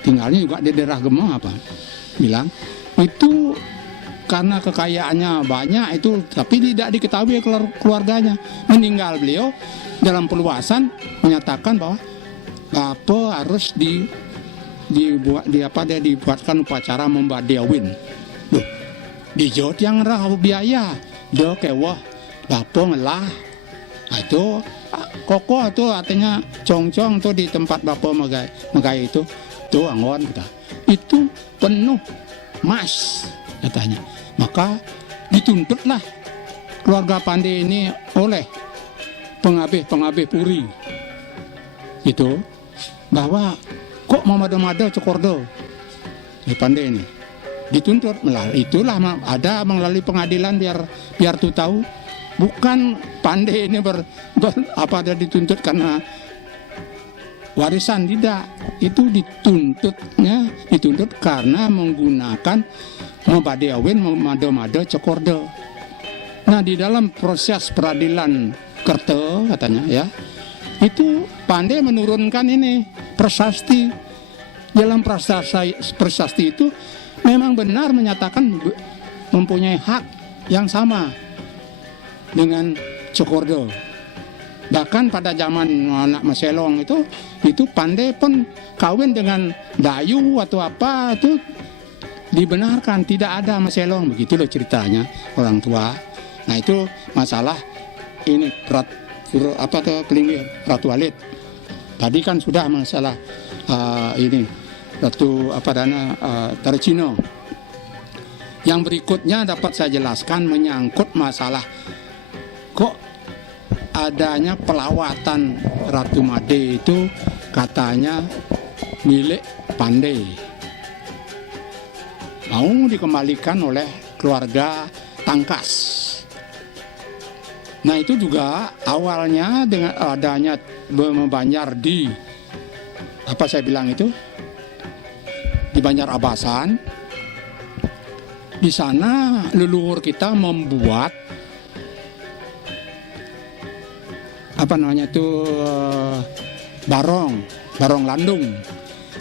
tinggalnya juga di daerah Gemah apa bilang itu karena kekayaannya banyak itu, tapi tidak diketahui keluarganya. Meninggal beliau dalam perluasan menyatakan bahwa Bapak harus dibuatkan upacara Membadeawin. Duh, di Jawa yang rahu biaya, do kewah Bapak ngelah. Nah, itu kokoh tuh artinya cong-cong tuh di tempat Bapak megai itu tuh anggon kita. Itu penuh mas katanya. Maka dituntutlah keluarga Pandai ini oleh pengabih Puri itu bahwa kok Memado-mado Cokordo di Pandai ini dituntut melalui itulah ada melalui pengadilan biar tuh tahu bukan Pandai ini ada dituntut karena warisan, tidak. Itu dituntut karena menggunakan Membadeawin, Memado-mado Cokordo. Nah, di dalam proses peradilan Kerto katanya ya, itu Pandai menurunkan ini prasasti. Dalam prasasti itu memang benar menyatakan mempunyai hak yang sama dengan Cokordo. Bahkan pada zaman anak Maselong itu Pandai pun kawin dengan Dayu atau apa itu dibenarkan, tidak ada Maselong, begitu loh ceritanya orang tua. Nah, itu masalah ini pelinggih Ratu Alit. Tadi kan sudah masalah ini Ratu Tercino. Yang berikutnya dapat saya jelaskan menyangkut masalah kok adanya pelawatan Ratu Made itu katanya milik Pandai, mau dikembalikan oleh keluarga Tangkas. Nah, itu juga awalnya dengan adanya Banjar di apa saya bilang itu di Banjar Abasan. Di sana leluhur kita membuat apa namanya itu barong landung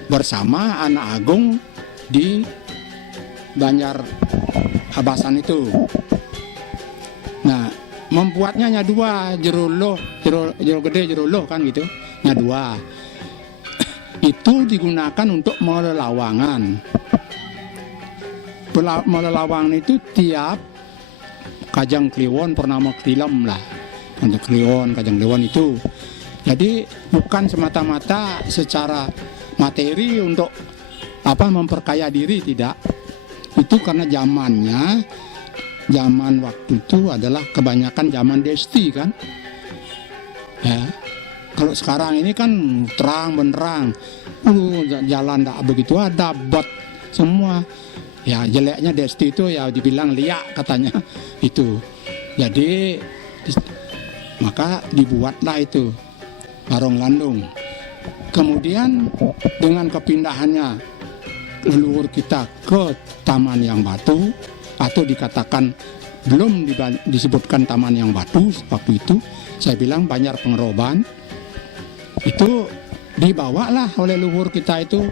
bersama anak agung di Banjar Abasan itu. Nah, membuatnya nya dua, jero gede jero loh kan gitu, nya dua. Itu digunakan untuk melelawangan. Melelawangan itu tiap Kajang Kliwon Purnama Krilam lah. Untuk Kliwon, Kajang Kliwon itu. Jadi bukan semata-mata secara materi untuk memperkaya diri, tidak. Itu karena zaman waktu itu adalah kebanyakan zaman Desti kan. Ya, kalau sekarang ini kan terang benderang, jalan tak begitu ada bot semua. Ya jeleknya Desti itu ya dibilang liak katanya itu. Jadi maka dibuatlah itu Barong Landung. Kemudian dengan kepindahannya leluhur kita ke Taman Yang Batu, atau dikatakan belum disebutkan Taman Yang Batu waktu itu, saya bilang Banjar Pengeroban, itu dibawalah oleh leluhur kita itu,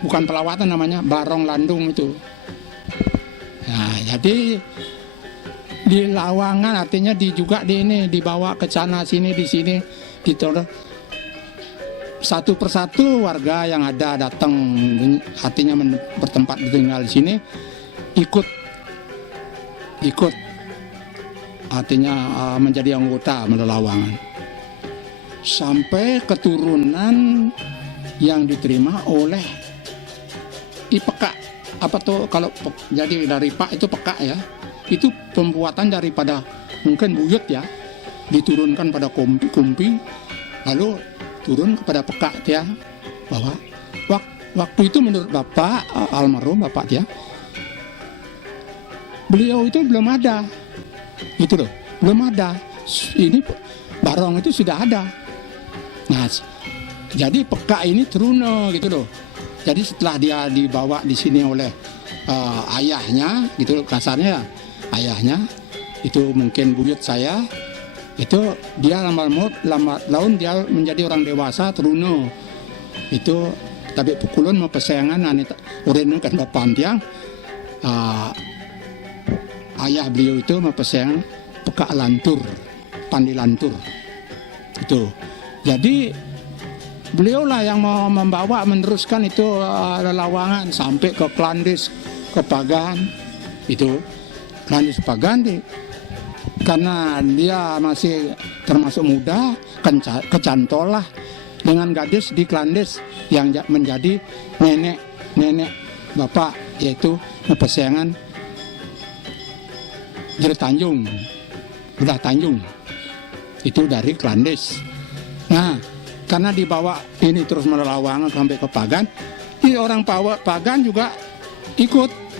bukan pelawatan namanya, Barong Landung itu. Nah, jadi di Lawangan artinya juga ini dibawa ke sana sini di sini ditolong satu persatu warga yang ada datang, artinya bertempat tinggal di sini ikut artinya menjadi anggota Lawangan, sampai keturunan yang diterima oleh IPK. Apa tuh kalau jadi dari Pak itu peka ya, itu pembuatan daripada mungkin buyut ya, diturunkan pada kumpi lalu turun kepada peka ya, bahwa waktu itu menurut Bapak almarhum Bapak ya, beliau itu belum ada gitu loh, belum ada, ini Barong itu sudah ada. Nah jadi peka ini Truno gitu loh. Jadi setelah dia dibawa di sini oleh ayahnya, gitu kasarnya, ayahnya itu mungkin buyut saya, itu dia lambat laun dia menjadi orang dewasa Truno. Itu tapi pukulun mau pesayangan anita urin kan bapak tiang, ayah beliau itu mau pesayangan Peka Lantur, Pandi Lantur. Itu. Jadi beliau lah yang mau membawa meneruskan itu Lawangan sampai ke Klandis, ke Pagan itu. Klandis Pagan karena dia masih termasuk muda, kecantol lah dengan gadis di Klandis yang menjadi nenek bapak, yaitu pesayangan Jere Tanjung, udah Tanjung itu dari Klandis. Nah karena dibawa ini terus Lawangan sampai ke Pagan, orang Pagan juga ikut.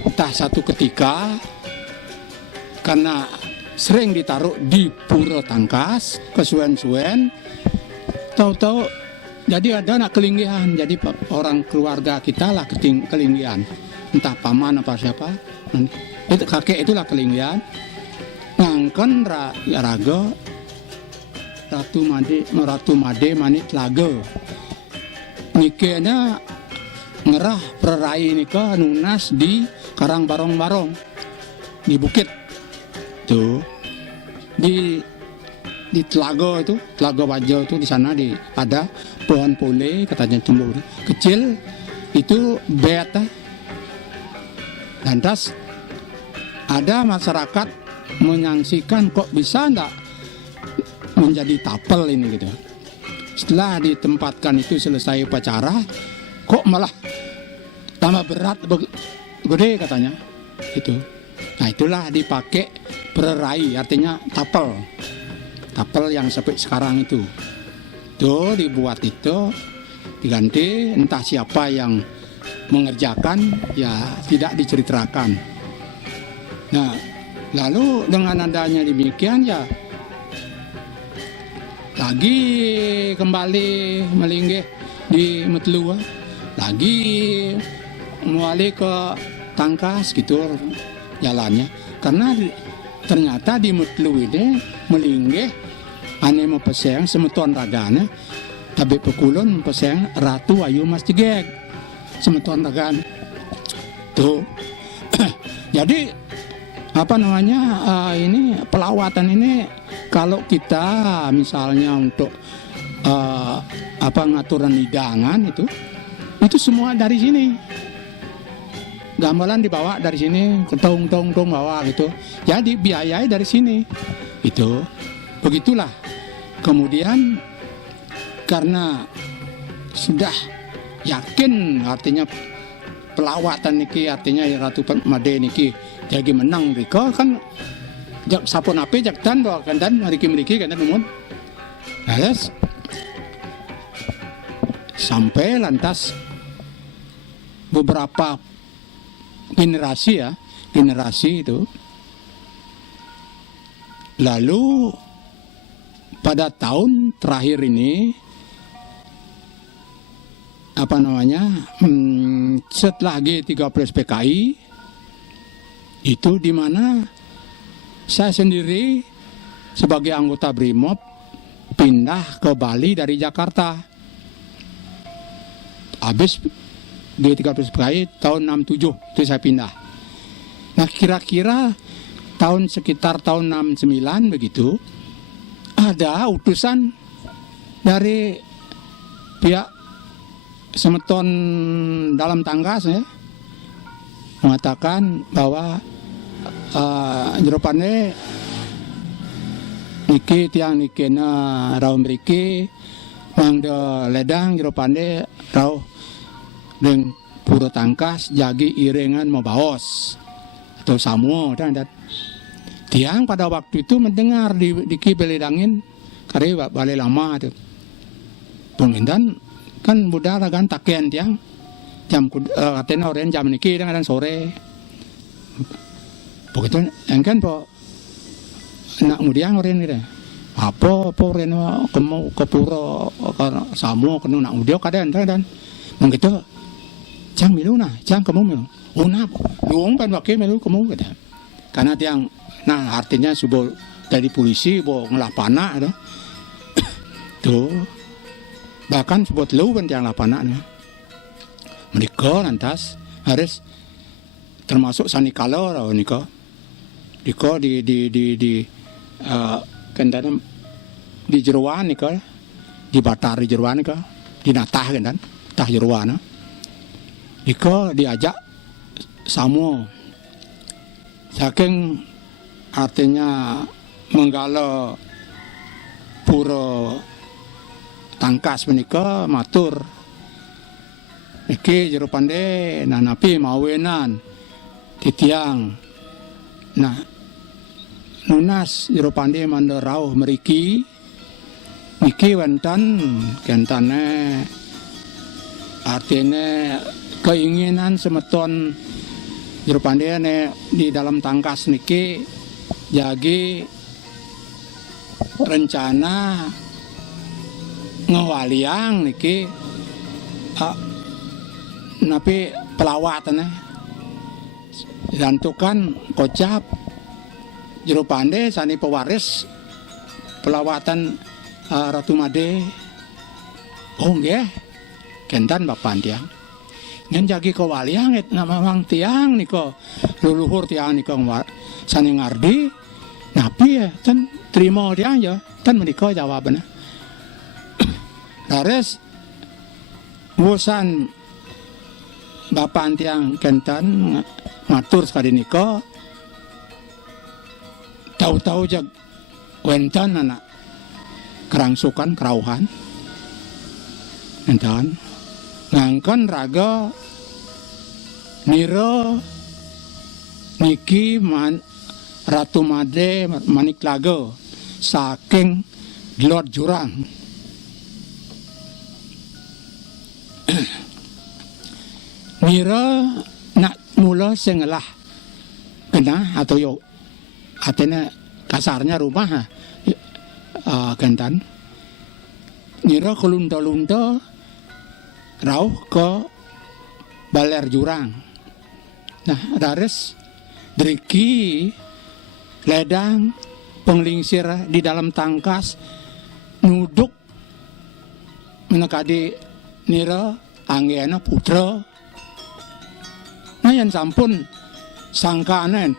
Entah satu ketika karena sering ditaruh di Pura Tangkas, kesuwen-suwen, tahu-tahu jadi ada anak kelinggihan, jadi orang keluarga kita lah kelinggihan, entah paman apa siapa, itu kakek itulah kelinggihan, ngangken raga Ratu Made Manit Laga. Nikahnya ngerah perai nikah nunas di Karang Barong di bukit tuh, di Telaga itu, Telaga Wajo itu, di sana ada pohon pole katanya tumbuh kecil itu beta. Lantas ada masyarakat menyaksikan kok bisa enggak menjadi tapel ini gitu. Setelah ditempatkan itu selesai upacara, kok malah tambah berat gede katanya itu. Nah itulah dipakai pererai, artinya tapel yang sampai sekarang itu dibuat itu diganti, entah siapa yang mengerjakan ya tidak diceritakan. Nah lalu dengan adanya demikian ya lagi kembali melinggih di Metlua, lagi mulai ke Tangkas gitu jalannya, karena ternyata di Metlu ini melinggih ane mempeseng semeton ragana, tapi pekulon mempeseng Ratu Ayu Mas Jegek semeton ragana tuh. Jadi apa namanya ini pelawatan ini kalau kita misalnya untuk ngaturan hidangan itu semua dari sini. Gamelan dibawa dari sini, tong bawa gitu. Jadi biayai dari sini. Itu begitulah. Kemudian karena sudah yakin artinya pelawatan niki, artinya Ratu Made niki jadi menang riko kan jak sapon ape jak tan do kandan mriki-mriki kandan umum. Terus sampai lantas beberapa generasi itu. Lalu pada tahun terakhir ini setelah G30 PKI itu di mana saya sendiri sebagai anggota Brimob pindah ke Bali dari Jakarta. Habis G30 PKI tahun 67 itu saya pindah. Nah kira-kira sekitar tahun 69 begitu ada utusan dari pihak Semeton dalam Tangkas ya, mengatakan bahwa jeropane niki tiang niki na rau mriki mangda ledang jeropane rau deng pura Tangkas jagi iringan mabaos atau samuo dan tiang pada waktu itu mendengar di Kibeledangin karena balai lama itu pengindan kan budara kan takian tiang jam katanya orang jam niki dan sore begitu kan po nak mudiang orang ini apa orang kamu ke pura samu kena nak mudiang kadang begitu jang milu nah jang kamu milu unap luang pan pakai milu kamu kata karena tiang nah artinya subuh dari polisi bo ngelah panah tuh bahkan sebut lu kan tiang lapanaknya mereka lantas harus termasuk sanikalo atau niko di kendana di jeruan niko di batar di jeruan niko di natah kan tah jeruan niko diajak samu saking artinya menggala pura Tangkas menika matur iki jero pande nanapi mawenan titiang nah nunas jero pande mandarau meriki niki wonten kentane artine keinginan semeton jero pande di dalam Tangkas niki jagi rencana ngewaliang niki napi pelawatan jantukan kocap jero pande sani pewaris pelawatan Ratu Made oh nggih kentan bapak tiang ngen jagi kewaliang nama mang tiang niko luluhur tiang niko sani ngardi napi ya tan terima tiang ya tan menika jawabannya Lares wusan bapak tiang kentan ngatur sekali niko tahu-tahu jag wentan anak kerangsukan kerauhan kentan ngangkon raga niro niki Ratu Made manik lago saking Lord Jurang Mira nak mula sengelah kena atau yo atena kasarnya rumah kentan Mira kelunta-lunta rauh ke Baler Jurang nah dares driki ledang penglingsir di dalam Tangkas nuduk menekadi nira anggena putra nah yang sampun sangkaanen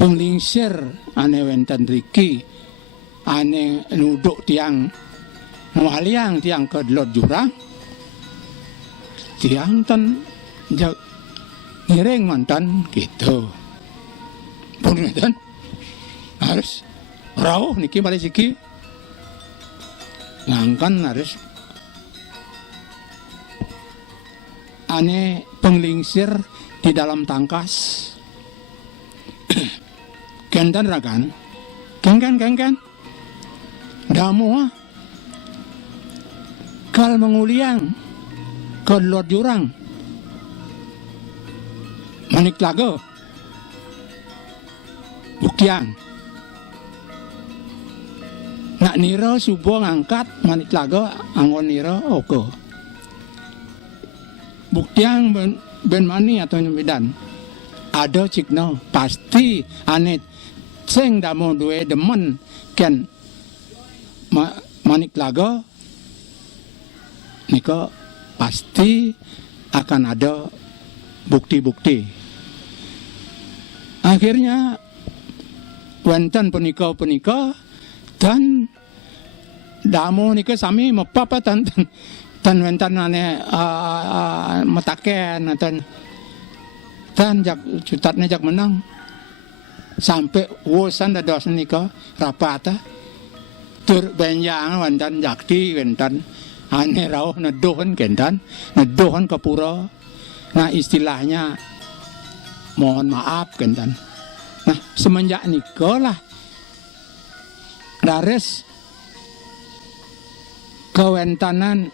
penglingsir ane wenten riki ane nuduk tiang waliang tiang ke Lord Jurang tiang ten ngiring mantan gitu pun mantan harus rauh niki balik siki ngangkan harus ane penglingsir di dalam Tangkas Kentan rakan, kengkan, damu kal menguliang ke lot jurang, manik lago, bukiang, nak niro subuh ngangkat manik lago angon niro oko, bukiang ben mani atau nyemidan, ada cikno pasti anet sing damu duwe demen ken manik lago niko pasti akan ada bukti-bukti. Akhirnya wonten punika dan damu nika sami mepapa tan wonten ane metaken dan jak cutatnya jak menang sampai wosan dados nika rapata tur benjang wonten jakti wonten ane rauh nedohan kendan nedohan ke pura. Nah istilahnya mohon maaf kendan. Nah semenjak nikolah dares kewentanan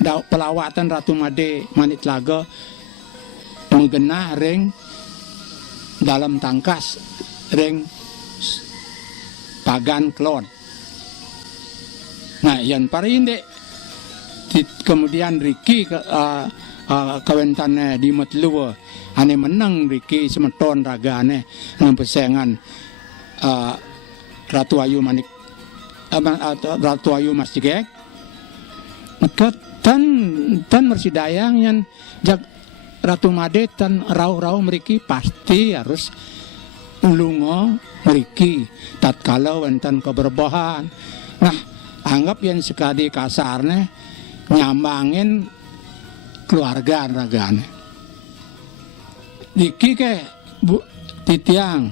pelawatan Ratu Made Manik Lago menggenah ring dalam tangkas ring pagan klon. Nah, yang parinde kemudian Riki kawentannya di Metluwa ane menang Riki semeton ragane nang pesengan Ratu Ayu Manik Ratu Ayu Mas Jigek maka tan mersidayang yang jak Ratu Made tan rau meriki pasti harus lungo meriki tatkala wonten keberbohan. Nah anggap yang sekali kasarnya nyambangin keluarga ragane. Diki ke bu titiang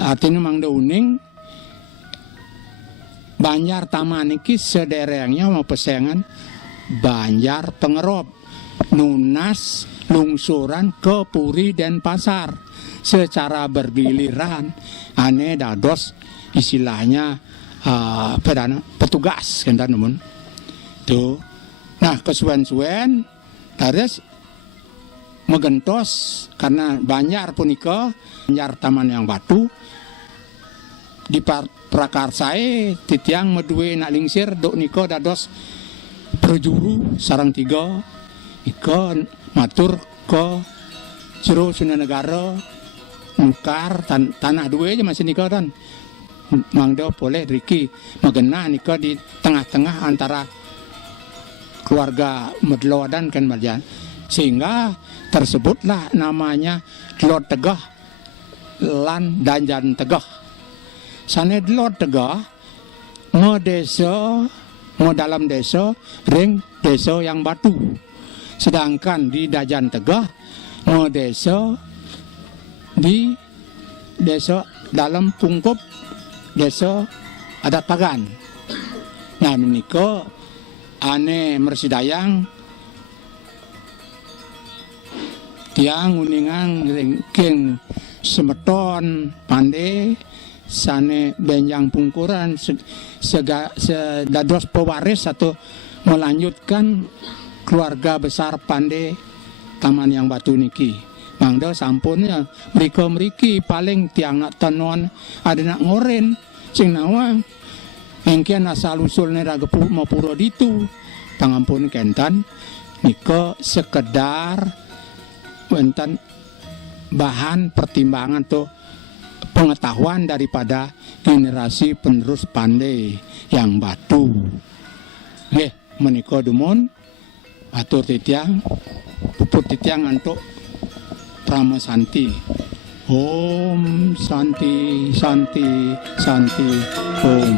artinya mangda uning Banjar Taman iki sederengnya mau pesengan Banjar Pengerop Nunas lungsuran ke Puri dan Pasar secara bergiliran ane dados istilahnya petugas kan namun tuh. Nah kesuwen-suwen terus megentos karena Banjar punika Banjar Taman yang Batu di prakarsai titiang medue nak lingsir dok niko dados perjuru sarang tiga iko matur ke jero Sunda Negara nukar tanah dua aja masih niko dan mangdo boleh Riki magena niko di tengah-tengah antara keluarga Medlodan kan Marjan sehingga tersebutlah namanya Dlot Tegah lan Danjan Tegah. Sane Dlot Tegah mo dalam desa ring desa yang Batu. Sedangkan di Dajan Tegah mo di desa dalam Pungkup desa adat Pagan. Nah menika ane mersidayang tiang uningan ringking semeton pande sane benjang pungkuran sedados pewaris atau melanjutkan keluarga besar pande Taman yang Batu niki. Mangda sampunnya meriki paling tiang nak tenon ada nak ngoren sing nawa engkian asal usulnya raga mau puro ditu pangampun kentan niko sekedar wonten bahan pertimbangan tuh pengetahuan daripada generasi penerus pande yang Batu. Nggih menika dumun atur titiang puput titiang antuk Prama Santi. Om Santi Santi Santi Om.